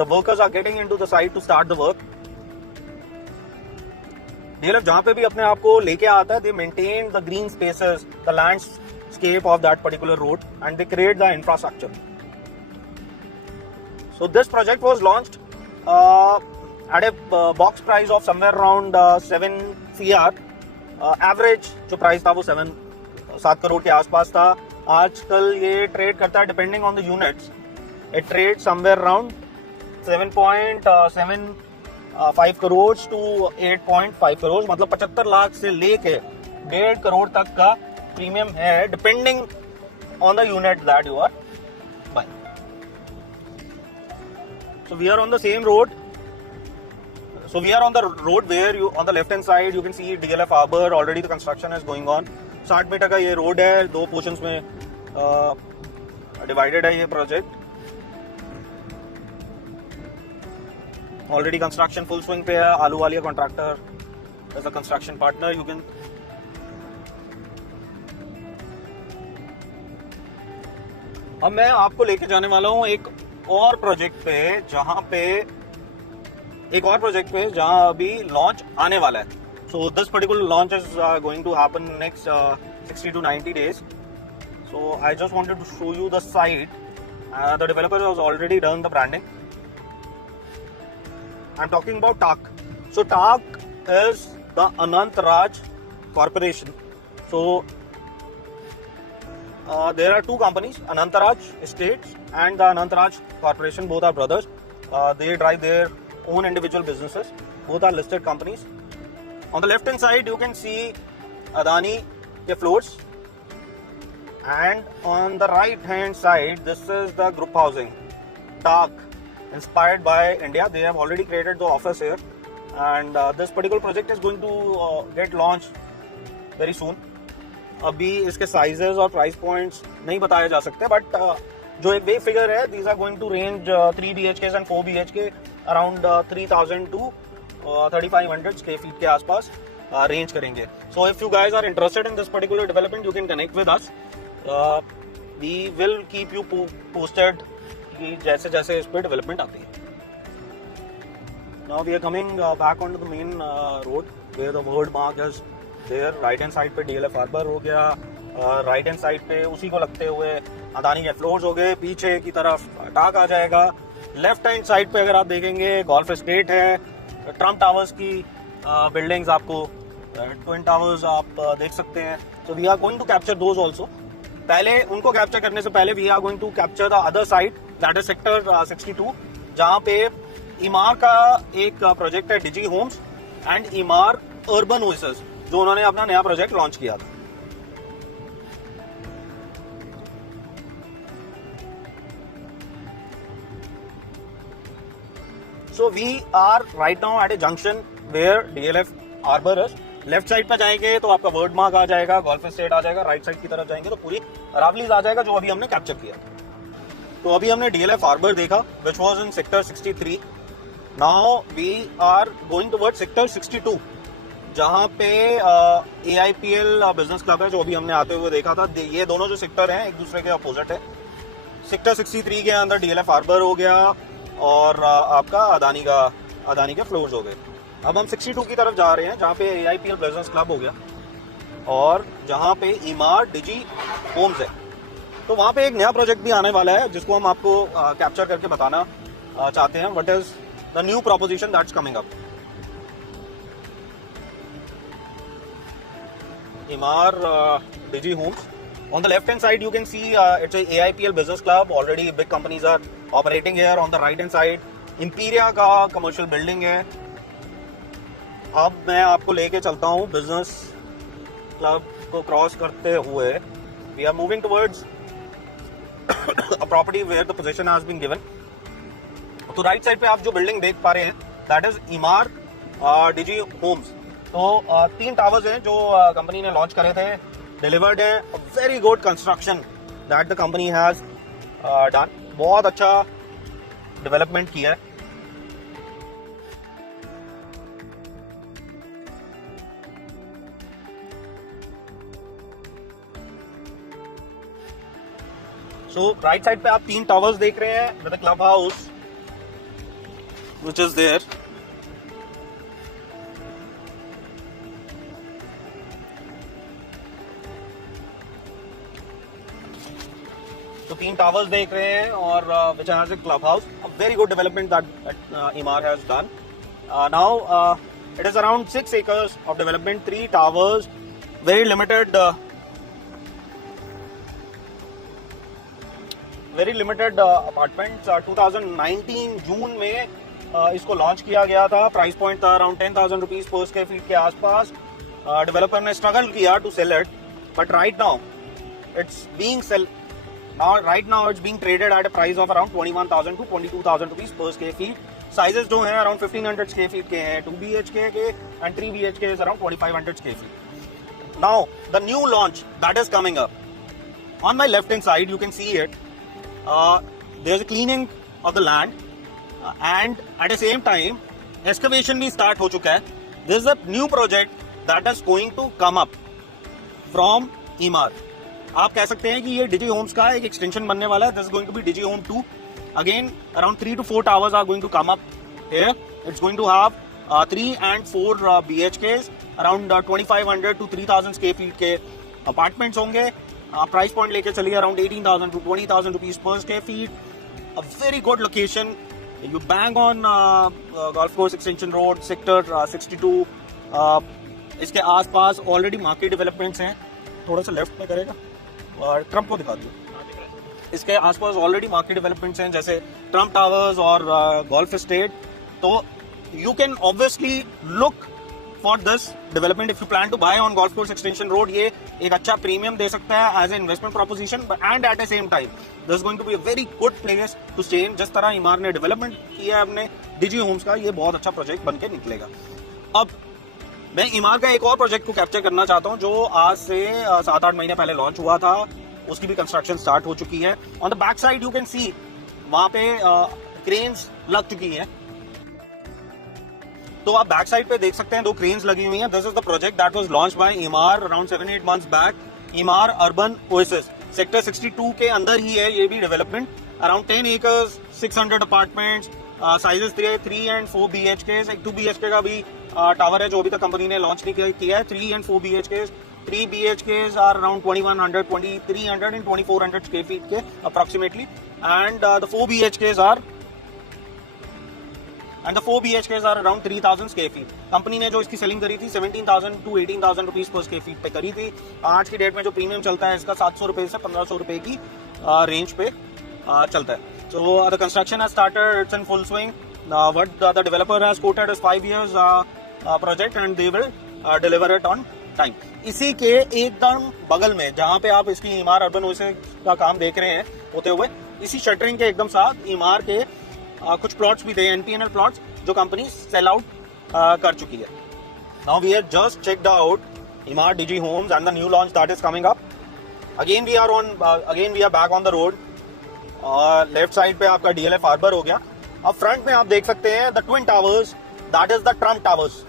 the workers are getting into the site to start the work. DLF जहाँ पे भी अपने आप को लेके आता है, they maintain the green spaces, the landscape of that particular road, and they create the infrastructure. So this project was launched at a box price of somewhere around 7 CR. Average जो प्राइस था वो 7 करोड़ के आसपास था. आजकल ये trade करता है depending on the units. It trade somewhere around 7.7 5 crore to 8.5 crore, मतलब 75 लाख से लेके 1.5 करोड़ तक का प्रीमियम है, depending on the unit that you are buying. So we are on the same road. So we are on the road where you on the left hand side you can see DLF Harbour. Already the construction is going on. 60 metre का ये road है, 2 portions में divided है ये project. Already construction full swing पे है. Ahluwalia contractor as a construction partner. You can अब मैं आपको लेके जाने वाला हूँ एक और प्रोजेक्ट पे, जहां अभी लॉन्च आने वाला है. So this particular launch is going to happen next 60 to 90 days. So I just wanted to show you the site. The developer has already done the branding. I'm talking about TAK. So TAK is the Anant Raj Corporation. So there are two companies, Anant Raj Estates and the Anant Raj Corporation. Both are brothers. They drive their own individual businesses. Both are listed companies. On the left hand side you can see Adani ke floors, and on the right hand side this is the group housing, TAK, inspired by India. They have already created the office here, and this particular project is going to get launched very soon. अभी इसके sizes और price points नहीं बताए जा सकते, but जो एक वे figure है, these are going to range 3 BHK and 4 BHK around 3000 to 3500 square feet के आसपास रेंज करेंगे. So if you guys are interested in this particular development, you can connect with us. We will keep you posted कि जैसे जैसे इस पे development आती है. Now we are coming back onto the main road where the word mark is there. Right hand side पे DLF harbour हो गया, राइट हैंड साइड पे उसी को लगते हुए अदानी के फ्लोर्स हो गए, पीछे की तरफ टाक आ जाएगा. लेफ्ट हैंड साइड पे अगर आप देखेंगे गोल्फ एस्टेट है, ट्रम्प टावर्स की बिल्डिंग्स, आपको ट्विन टावर्स आप देख सकते हैं. So we are going to capture those also. पहले उनको कैप्चर करने से पहले we are going to capture the other side, that is sector 62, जहां पे ईमार का एक प्रोजेक्ट है, Digi Homes and Emaar Urban Oasis, जो उन्होंने अपना नया प्रोजेक्ट लॉन्च किया था. So we are right now at a junction where DLF Harbour is. Left side पे जाएंगे तो आपका वर्ड मार्क आ जाएगा, गोल्फ एस्टेट आ जाएगा. राइट साइड की तरफ जाएंगे तो पूरी अरावलीज आ जाएगा, जो अभी हमने कैप्चर किया. तो अभी हमने DLF Harbour देखा, which was in sector 63. Now we are going towards sector 62, जहाँ पे AIPL बिजनेस क्लब है, जो अभी हमने आते हुए देखा था. ये दोनों जो सेक्टर हैं एक दूसरे के अपोजिट है. सेक्टर 63 के अंदर DLF Harbour हो गया और आपका अदानी के फ्लोर्स हो गए. अब हम 62 की तरफ जा रहे हैं, जहाँ पे AIPL बिजनेस क्लब हो गया और जहाँ पे ईमार डिजी होम्स है. तो वहाँ पे एक नया प्रोजेक्ट भी आने वाला है, जिसको हम आपको कैप्चर करके बताना चाहते हैं. What is the new proposition that's coming up. Emaar Digi Homes. On the left hand side you can see it's a AIPL business club. Already big companies are operating here. On the right hand side Imperia का commercial building है. अब मैं आपको लेके चलता हूँ business club को cross करते हुए. We are moving towards a property where the possession has been given. तो राइट साइड पे आप जो बिल्डिंग देख पा रहे हैं, that is Emaar Digi Homes. तो 3 टावर्स हैं जो कंपनी ने लॉन्च करे थे, डिलीवर्ड है. Very good construction that the company has done. बहुत अच्छा डेवलपमेंट किया है. सो राइट साइड पे आप 3 टावर्स देख रहे हैं with the club house which is there. तो 3 टावर्स देख रहे हैं और which has a club house. A very good development that Emaar has done. Now it is around 6 acres of development, 3 towers, very limited apartments. 2019 जून में इसको launch किया गया था, प्राइस पॉइंट था around 10,000 rupees per square feet के आसपास। Developer ने struggle किया to sell it, but right now it's being traded at a price of around 21,000 to 22,000 rupees per square feet. Sizes जो हैं अराउंड 1500 स्क्वायर फीट के हैं, 2 BHK के and 3 BHK is around 2500 square feet. Now the new launch that is coming up, on my left hand side you can see it, there's a cleaning of the land and at the same time excavation भी start हो चुका है. This is a new project that is going to come up from Emaar. आप कह सकते हैं कि ये Digi Homes का एक extension बनने वाला है. This is going to be Digi Home 2. Again around 3 to 4 towers are going to come up here. It's going to have 3 and 4 BHKs, around 2,500 to 3,000 square feet के apartments होंगे. Price point लेके चलिए around 18,000 to 20,000 rupees per square feet. A very good location. You bang on Golf Course Extension Road, Sector 62. इसके आसपास already market developments हैं. थोड़ा सा left में करेगा और ट्रम्प को दिखा दो. इसके आसपास ऑलरेडी मार्केट डेवलपमेंट्स हैं जैसे ट्रम्प टावर्स और गोल्फ एस्टेट. तो you can obviously look for this development if you plan to buy on golf course extension road. ये एक अच्छा प्रीमियम दे सकता है as a investment proposition and at the same time this going to be a very good place to stay in. जिस तरह ईमार ने development किया है अपने डिजी होम्स का, ये बहुत अच्छा प्रोजेक्ट बन के निकलेगा. अब मैं ईमार का एक और प्रोजेक्ट को कैप्चर करना चाहता हूँ जो आज से 7-8 महीने पहले लॉन्च हुआ था. उसकी भी कंस्ट्रक्शन स्टार्ट हो चुकी है. On the back side you can सी वहां पे क्रेन्स लग चुकी है. तो आप बैक साइड पे देख सकते हैं 2 क्रेन्स लगी हुई हैं. This is the project that was launched by Emaar around 7-8 months back. Emaar Urban Oasis sector 62 के अंदर ही है ये भी development. Around 10 acres, 600 apartments, sizes 3 and 4 BHKs. एक 2 BHK का भी टावर है जो अभी तक कंपनी ने लॉन्च नहीं किया है. 3 and 4 BHKs. 3 BHKs are around 2,100, 2,300 and 2,400 square feet के approximately, and the 4 BHKs are around 3,000 square feet. Company ने जो इसकी सेलिंग करी थी 17,000 to 18,000 rupees per square feet पे करी थी. आज की डेट में जो प्रीमियम चलता है इसका 700 रुपए से 1,500 रुपए की रेंज पे चलता है. So the construction has started. It's in full swing. What the developer has quoted is 5 years project and they will deliver it on time. इसी के एकदम बगल में जहाँ पे आप इसकी ईमार अर्बन ओएसिस का काम देख रहे हैं होते हुए, इसी शटरिंग के एकदम साथ ईमार के कुछ प्लॉट्स भी थे, NPNL प्लॉट्स, जो कंपनी सेल आउट कर चुकी है. Now we have just checked out Emaar Digi Homes and the new launch that is coming up. Again we are back on the road. Left side पे आपका DLF harbour हो गया. अब front में आप देख सकते हैं the twin towers, that is the Trump towers.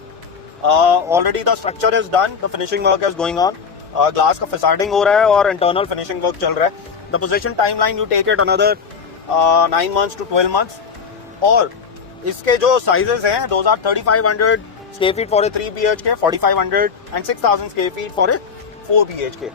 Already the structure is done, the finishing work is going on. Glass का फैसाडिंग हो रहा है और इंटरनल फिनिशिंग वर्क चल रहा है. The position timeline you take it another 9 months to 12 months. और इसके जो साइजेस हैं those are 3,500 square feet for a 3 BHK, 4,500 and 6,000 square feet for a 4 BHK.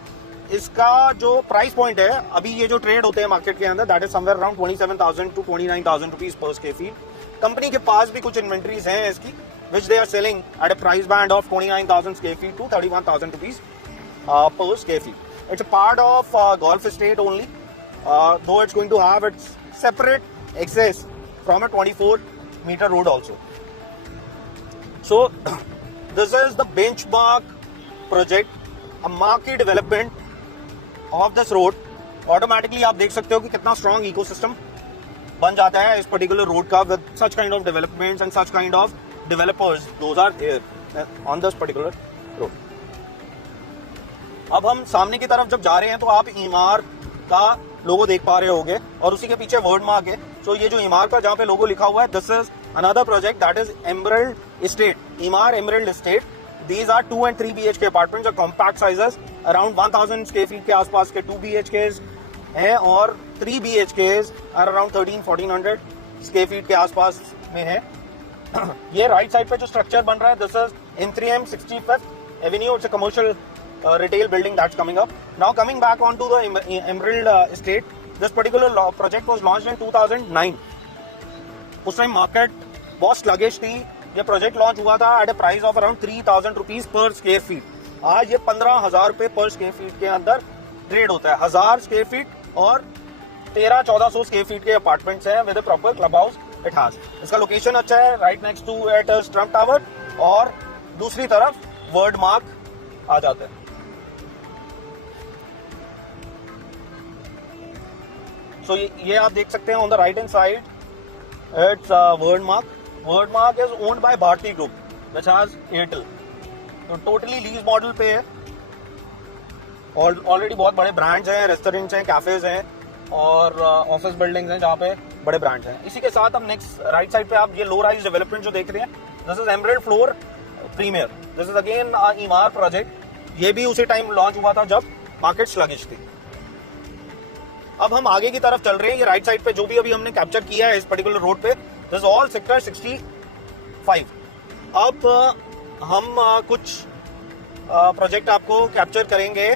इसका जो प्राइस पॉइंट है अभी ये जो ट्रेड होते हैं मार्केट के अंदर, that is somewhere around 27,000 to 29,000 rupees per square feet. Company के पास भी कुछ इन्वेंट्रीज हैं इसकी which they are selling at a price band of 29,000 square feet to 31,000 rupees per square feet. It's a part of golf estate only, though it's going to have its separate access from a 24-meter road also. So this is the benchmark project, a marquee development of this road. Automatically आप देख सकते हो कि कितना strong ecosystem बन जाता है इस particular road का with such kind of developments and such kind of developers. Those are here on this particular road. अब हम सामने की तरफ जब जा रहे हैं तो आप ईमार का लोगो देख पा रहे होंगे और उसी के पीछे वर्ड मार्क है. तो ये जो ईमार का जहाँ पे लोगो लिखा हुआ है, this is another project that is Emerald Estate, Emaar Emerald Estate. These are 2 and 3 BHK apartments, are compact sizes, around 1,000 square feet के आसपास के 2 BHKs हैं और 3 BHKs are around 1,400 square feet के आसपास में है. ये राइट साइड पे जो स्ट्रक्चर बन रहा है, this is M3M 65th Avenue. It's a commercial retail building that's coming up. Now coming back onto the Emerald Estate, this particular project was launched in 2009. उस टाइम मार्केट बहुत sluggish थी. ये project launch हुआ था at a price of around 3,000 rupees per square feet. आज ये 15,000 रुपए पर स्क्वायर फीट के अंदर ट्रेड होता है. 1,000 स्क्वायर फीट और 1,300-1,400 स्क्वायर फीट के अपार्टमेंट्स हैं with proper club house it has. इसका लोकेशन अच्छा है, right next to it is Trump tower, और दूसरी तरफ वर्ड मार्क आ जाते हैं। सो ये आप देख सकते हैं on the right hand side, it's Worldmark. Worldmark is owned by Bharti group which has Airtel. तो टोटली लीज मॉडल पे है, और ऑलरेडी बहुत बड़े ब्रांड्स हैं, रेस्टोरेंट्स हैं, कैफेज हैं, और ऑफिस बिल्डिंग्स हैं जहाँ पे बड़े ब्रांड्स हैं। इसी के साथ हम नेक्स्ट राइट साइड पे आप ये लो राइज डेवलपमेंट जो देख रहे हैं, this is Emerald Floor Premier. This is again Emaar project. ये भी उसी टाइम लॉन्च हुआ था जब मार्केट स्लगिश थी। अब हम आगे की तरफ चल रहे हैं। ये राइट साइड पे जो भी अभी हमने कैप्चर किया है इस पर्टिकुलर रोड पे, दिस इज ऑल सेक्टर 65। अब हम कुछ प्रोजेक्ट आपको कैप्चर करेंगे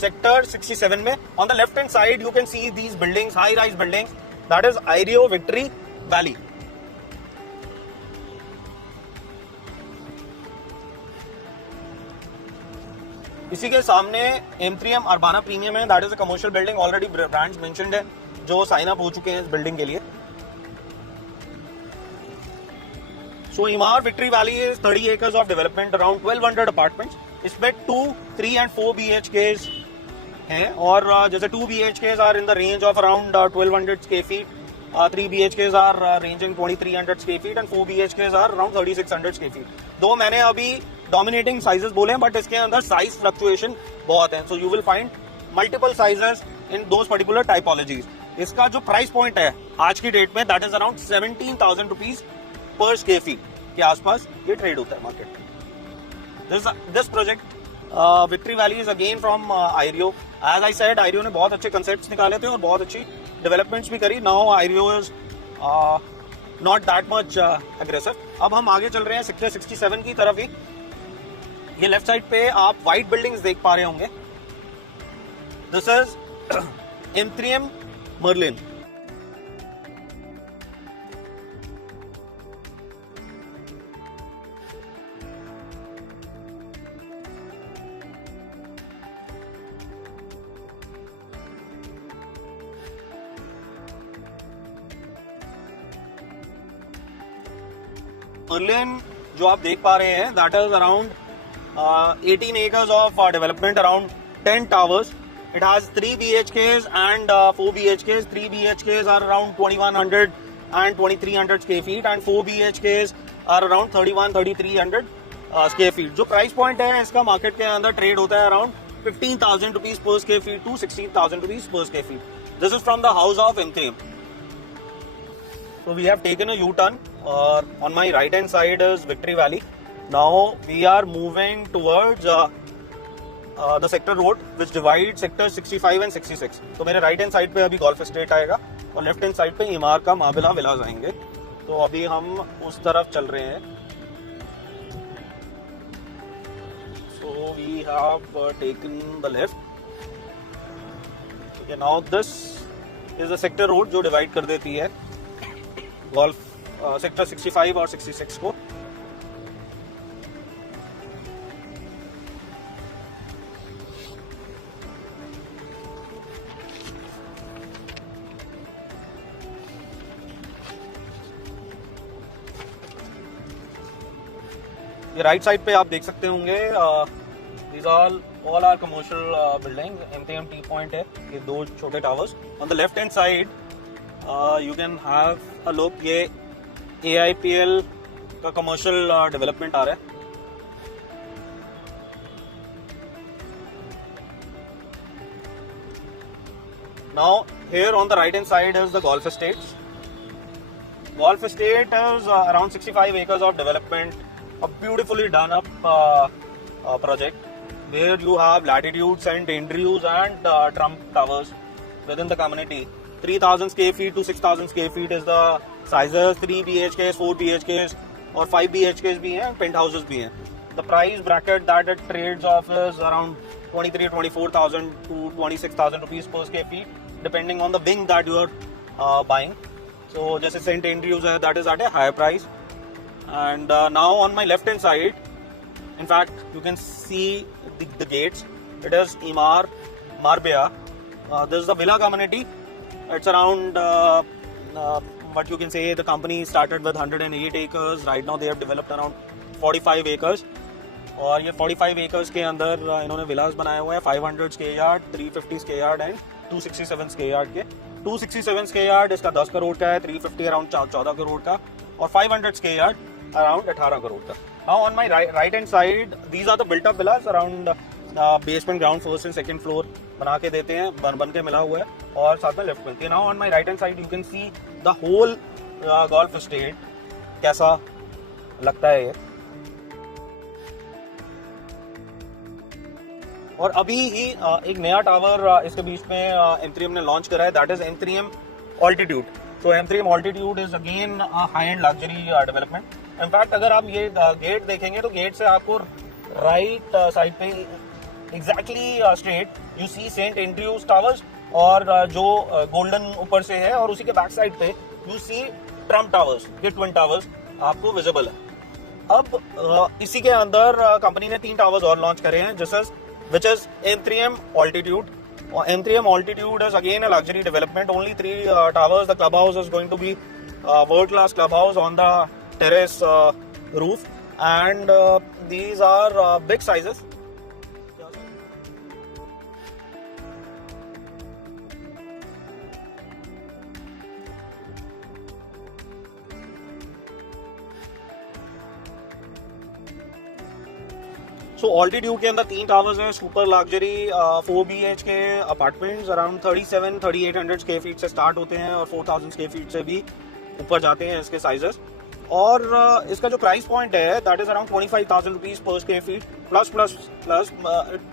सेक्टर 67 में। On the left hand side you can see these buildings, high rise buildings, that is Ireo Victory Valley. इसी के सामने M3M अर्बाना प्रीमियम है, that is a commercial building. Already brands mentioned है जो sign up हो चुके हैं इस बिल्डिंग के लिए। So Emaar Victory Valley is 30 acres of development, around 1200 apartments. इसमें 2, 3 and 4 BHKs हैं, और जैसे 2 BHKs are in the range of around 1200 square feet, 3 BHKs are ranging 2300 square feet, and 4 BHKs are around 3600 square feet. Though मैंने अभी dominating sizes बोले हैं, but इसके अंदर साइज फ्लक्चुएशन बहुत है। So you will find multiple sizes in those particular typologies. इसका जो प्राइस पॉइंट है आज की डेट में, that is around 17,000 rupees per square feet के आसपास ये ट्रेड होता है मार्केट में। This project Victory Valley is again from Ireo. As I said, Ireo ने बहुत अच्छे कंसेप्ट्स निकाले थे और बहुत अच्छी डेवलपमेंट्स भी करी। Now Ireo is not that much aggressive. अब हम आगे चल रहे हैं सेक्टर 67 की तरफ ही। ये लेफ्ट साइड पे आप व्हाइट बिल्डिंग्स देख पा रहे होंगे। This is M3M Merlin. Merlin जो आप देख पा रहे हैं, that is around 18 acres of development, around 10 towers. It has 3 BHKs and 4 BHKs. 3 BHKs are around 2100 and 2300 square feet, and 4 BHKs are around 3300 square feet. जो प्राइस पॉइंट है इसका market के अंदर ट्रेड होता है around 15,000 rupees per square feet to 16,000 rupees per square feet. This is from the house of M3M. So we have taken a U-turn. On my right hand side is Victory Valley. Now we are moving towards the sector road which divides sector 65 and 66. तो मेरे right hand side पे अभी golf estate आएगा और left hand side पे Emaar का माबिला villas आएंगे। तो अभी हम उस तरफ चल रहे हैं। So we have taken the left. Okay, now this is the sector road जो डिवाइड कर देती है गोल्फ सेक्टर 65 और 66 को। ये राइट साइड पे आप देख सकते होंगे, these all are commercial buildings. M3M T point है, ये दो छोटे towers. On the left hand side you can have a look, ये AIPL का कमर्शियल डेवलपमेंट आ रहा है। Now here on the right hand side is the golf estates. Golf estate is around 65 acres of development, a beautifully done up project where you have latitudes and Andrews and Trump towers within the community. 3,000 square feet to 6,000 square feet is the sizes. 3 BHKs, 4 BHKs और 5 BHKs भी हैं, penthouses भी हैं. The price bracket that it trades off is around 23,000-24,000 to 26,000 rupees per square feet, depending on the wing that you are buying. So जैसे St. Andrews है, that is at a higher price. And now on my left hand side, in fact you can see the gates. It is Emaar Marbella. This is the villa community. It's around but you can say the company started with 108 acres. Right now they have developed around 45 acres. और ये 45 acres के अंदर इन्होंने विलास बनाए हुए हैं 500 square yard, 350 square yard and 267 square yard के. 267 square yard इसका 10 करोड़ का है, 350 अराउंड 14 करोड़ का और 500 स्क्वायर यार्ड अराउंड 18 करोड़ का. Now on my right hand side, these are the built up villas around basement, ground, first and second floor बना के देते हैं, बन के मिला हुआ है और साथ में लिफ्ट मिलती है. Now on my right hand side you can see the whole golf estate कैसा लगता है ये. और अभी ही एक नया टावर इसके बीच में M3M ने लॉन्च करा है, that is M3M Altitude. So M3M Altitude is again high end luxury development. In fact अगर आप ये गेट देखेंगे तो गेट से आपको राइट साइड पे exactly straight you see Saint Andrews towers और जो गोल्डन ऊपर से है और उसी के बैक साइड पे यू सी ट्रम्प टावर्स, ये ट्विन टावर्स आपको विजिबल है. अब इसी के अंदर कंपनी ने 3 टावर्स और लॉन्च करे हैं, which is M3M Altitude. M3M Altitude is again a luxury development. Only 3 towers. The clubhouse is going to be world-class clubhouse on the terrace roof, and these are big sizes. So Altitude के अंदर 3 towers हैं, super luxury 4 BHK apartments around 3800 square feet से start होते हैं और 4000 square feet से भी ऊपर जाते हैं इसके साइजेस. और इसका जो प्राइस पॉइंट है that is around 25,000 rupees per square feet plus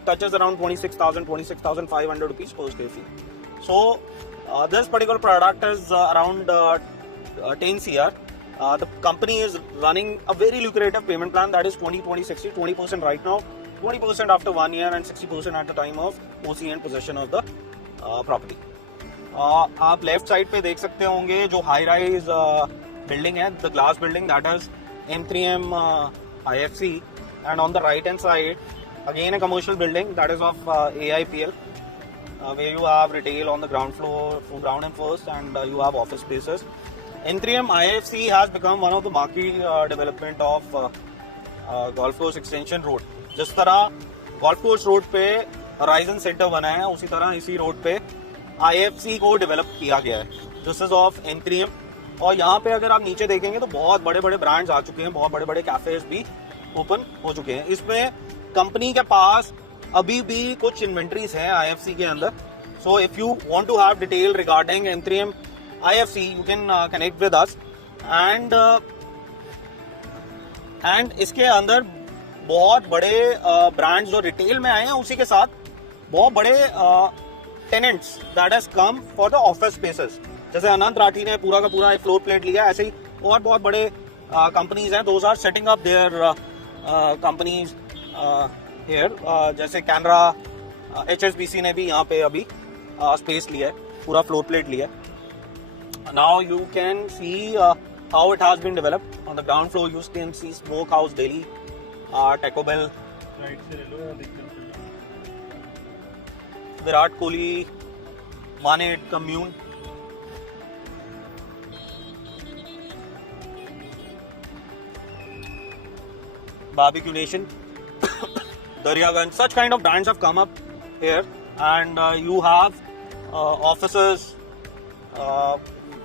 touches around 26,500 rupees per square feet. So this particular product is around 10 CR. The company is running a very lucrative payment plan that is 20-20-60, 20% right now, 20% after 1 year and 60% at the time of OC and possession of the property. आप left side पे देख सकते होंगे जो high rise building है, the glass building that is M3M IFC, and on the right hand side again a commercial building that is of AIPL, where you have retail on the ground floor, ground and first, and you have office spaces. M3M IFC has become one of the marquee development of Golf Course Extension Road. जिस तरह Golf Course Road पे Horizon Center बना है, उसी तरह इसी road पे IFC को डेवलप किया गया है. This is of M3M. और यहाँ पे अगर आप नीचे देखेंगे तो बहुत बड़े बड़े ब्रांड्स आ चुके हैं, बहुत बड़े बड़े कैफेज भी ओपन हो चुके हैं. इसमें कंपनी के पास अभी भी कुछ इन्वेंट्रीज हैं IFC के अंदर. So if you want to have detail regarding M3M IFC, you can connect with us, and इसके अंदर बहुत बड़े ब्रांड्स जो रिटेल में आए हैं, उसी के साथ बहुत बड़े tenants that has come for the office spaces. जैसे अनंत राठी ने पूरा का पूरा एक फ्लोर प्लेट लिया, ऐसे ही और बहुत बड़े कंपनीज हैं, those are setting up their companies here. जैसे कैनरा, HSBC ने भी यहाँ पे अभी स्पेस लिया है, पूरा फ्लोर प्लेट लिया है. Now you can see how it has been developed. On the ground floor, you can see Smokehouse Delhi, Taco Bell, Virat Kohli, Mane Commune, Barbecue Nation, Daryaganj. Such kind of brands have come up here, and you have offices.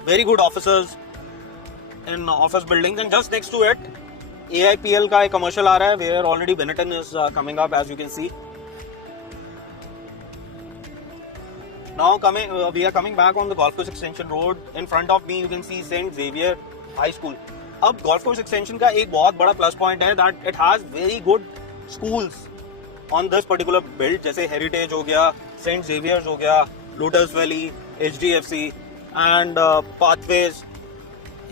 Very good offices in office buildings, and just next to it AIPL का एक commercial आ रहा है where already Benetton is coming up, as you can see. Now we are coming back on the Golf Course Extension Road. In front of me you can see St. Xavier High School. अब Golf Course Extension का एक बहुत बड़ा plus point है that it has very good schools on this particular build. जैसे Heritage हो गया, St. Xavier's हो गया, Lotus Valley, HDFC and Pathways.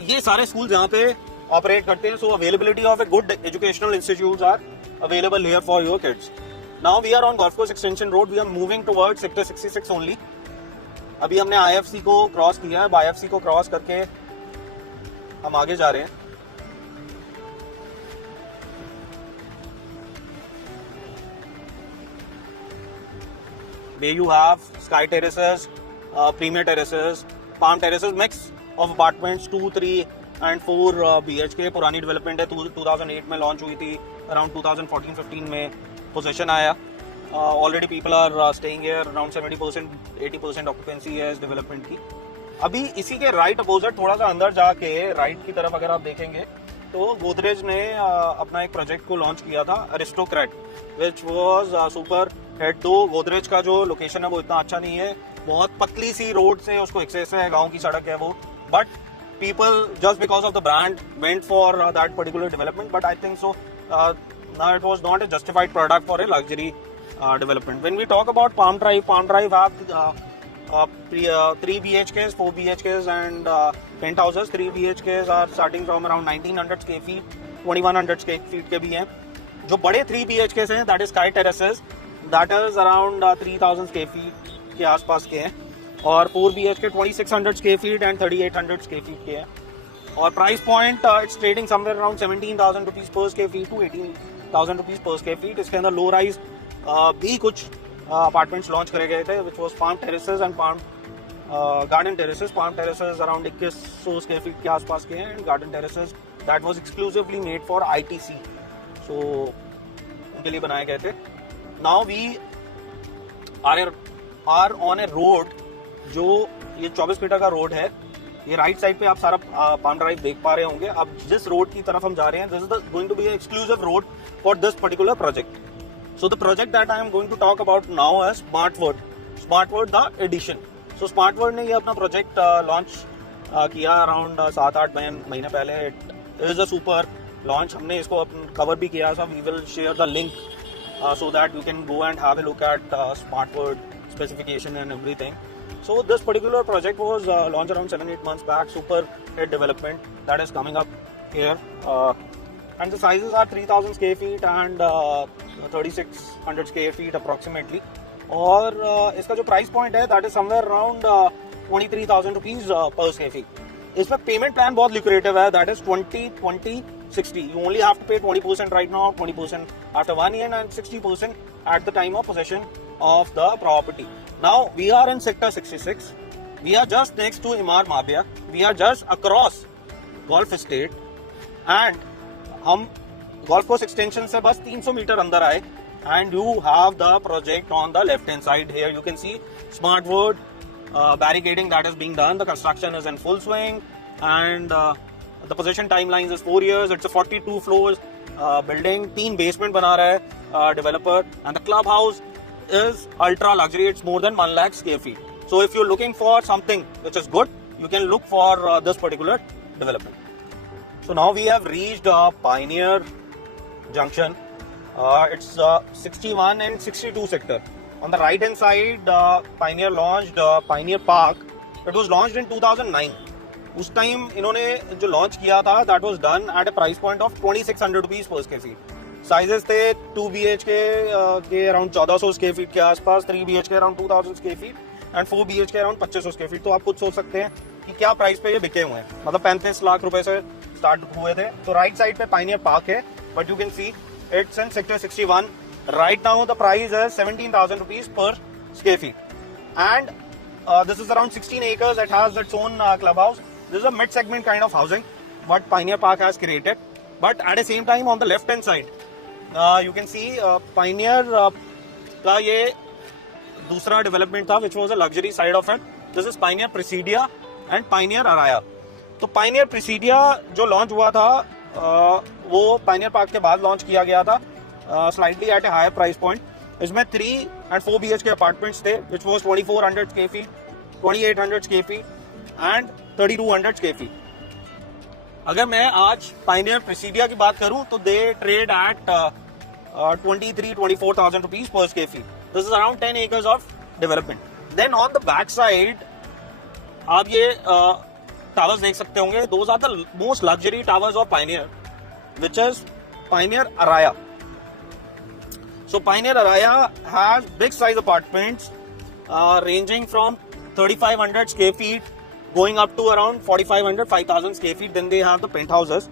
ये सारे schools यहाँ पे ऑपरेट करते हैं. So availability of a good educational institutes are available here for your kids. Now we are on Golf Course Extension Road. We are moving towards Sector 66 only. अभी हमने IFC को cross किया है. IFC को cross करके हम आगे जा रहे हैं. Where you have sky terraces, premier terraces, palm terraces, mix of apartments 2, 3 and 4 BHK. पुरानी डेवलपमेंट है, 2008 में लॉन्च हुई थी, अराउंड 2014-15 में पोजेशन आया. Already people are staying here, around 70% 80% occupancy है इस डेवलपमेंट की. अभी इसी के राइट अपोजिट थोड़ा सा अंदर जाके राइट की तरफ अगर आप देखेंगे तो गोदरेज ने अपना एक प्रोजेक्ट को लॉन्च किया था, aristocrat, which was super hit. तो गोदरेज का जो लोकेशन है वो इतना अच्छा नहीं है, बहुत पतली सी रोड से उसको एक्सेस है, गांव की सड़क है वो. But people just because of the brand went for that particular development. But I think so it was not a justified product for a luxury development. When we talk about Palm Drive have 3 BHKs, 4 BHKs and penthouses. 3 BHKs are starting from around 1900 square feet, 2100 square feet के भी हैं. जो बड़े 3 BHKs हैं, that is Sky Terraces, that is around 3000 square feet के आसपास के हैं. और 4 BHK 2600 square feet and 3800 square feet के हैं. और price point it's trading somewhere around 17,000 rupees per square feet to 18,000 rupees per square feet. इसके अंदर लो राइज भी कुछ अपार्टमेंट्स लॉन्च करे गए थे, which was palm terraces and palm garden terraces. Palm terraces around 2100 square feet के आसपास के हैं, and garden terraces that was exclusively made for ITC, so उनके लिए बनाए गए थे. Now we are on a road, जो ये 24 मीटर का रोड है. ये राइट साइड पे आप सारा पाम ड्राइव देख पा रहे होंगे. अब जिस रोड की तरफ हम जा रहे हैं, this is going to be exclusive road for this particular project. So the project that I am going to talk about now is Smartwood the Edition. So Smartwood ने ये अपना प्रोजेक्ट लॉन्च किया अराउंड 7-8 महीने पहले. It is a super launch. हमने इसको cover भी किया. So we will share the link so that you can go and have a look at Smartwood specification and everything. So this particular project was launched around 7-8 months back. Super hit development that is coming up here. And the sizes are 3000 square feet and 3600 square feet approximately. और इसका जो price point है that is somewhere around 23,000 rupees per square feet. इसमें payment plan बहुत lucrative है, that is 20-20-60. You only have to pay 20% right now, 20% after 1 year and 60% at the time of possession of the property. Now we are in sector 66. We are just next to Emaar Mabia. We are just across Golf Estate and हम golf course extension से बस 300 metre अंदर आए, and you have the project on the left hand side. Here you can C Smartwood barricading that is being done. The construction is in full swing and the possession timelines is 4 years. It's a 42 floors building. 3 basement बना रहा है developer, and the clubhouse is ultra luxury. It's more than 1 lakh square feet. So if you're looking for something which is good, you can look for this particular development. So now we have reached Pioneer Junction. It's 61 and 62 sector. On the right hand side, Pioneer launched Pioneer Park. It was launched in 2009. उस time इन्होंने जो launch किया था that was done at a price point of 2600 rupees per square feet. Sizes थे 2 BHK के around 1400 square feet के आसपास, 3 BHK around 2000 square feet and 4 BHK around 2500 square feet. तो आप खुद सोच सकते हैं कि क्या प्राइस पे ये बिके हुए हैं, मतलब 35 लाख रुपए से स्टार्ट हुए थे. तो राइट साइड पे पाइनियर पार्क है, but you can see it's in sector 61. Right now the price है 17,000 rupees per square feet, and this is around 16 acres. It has its own clubhouse. This is a mid-segment kind of housing what Pioneer Park has created. But at the same time, on the left-hand side, you can see Pioneer का ये दूसरा development था, which was a luxury side of it. This is Pioneer Presidia and Pioneer Araya. तो Pioneer Presidia जो launch हुआ था, वो Pioneer Park के बाद launch किया गया था, slightly at a higher price point. इसमें 3 and 4 BHK apartments थे, which was 2400 square feet, 2800 square feet and 3200 square feet. अगर मैं आज Pioneer Presidia की बात करूं तो they trade at 23-24,000 rupees per square feet. This is around 10 acres of development. Then on the back side आप ये towers देख सकते होंगे. Those are the most luxury towers of Pioneer, which is Pioneer Araya. So Pioneer Araya has big size apartments ranging from 3,500 square feet going up to around 4,500-5,000 square feet. Then they have the penthouses.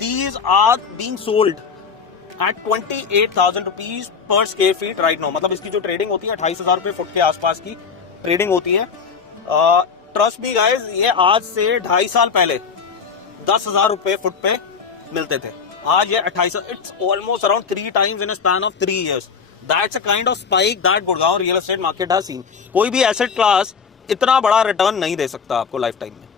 These are being sold at 28,000 rupees per square feet right now. मतलब इसकी जो trading होती है 28,000 रुपये foot के आसपास की trading होती है. ट्रस्ट मी गाइस, ये आज से 2.5 साल पहले 10,000 रुपए फुट पे मिलते थे, आज ये 28, it's almost around 3 times in a span of 3 years. That's a kind of spike that Gurgaon real estate market has seen. कोई भी एसेट क्लास इतना बड़ा रिटर्न नहीं दे सकता आपको लाइफ टाइम में.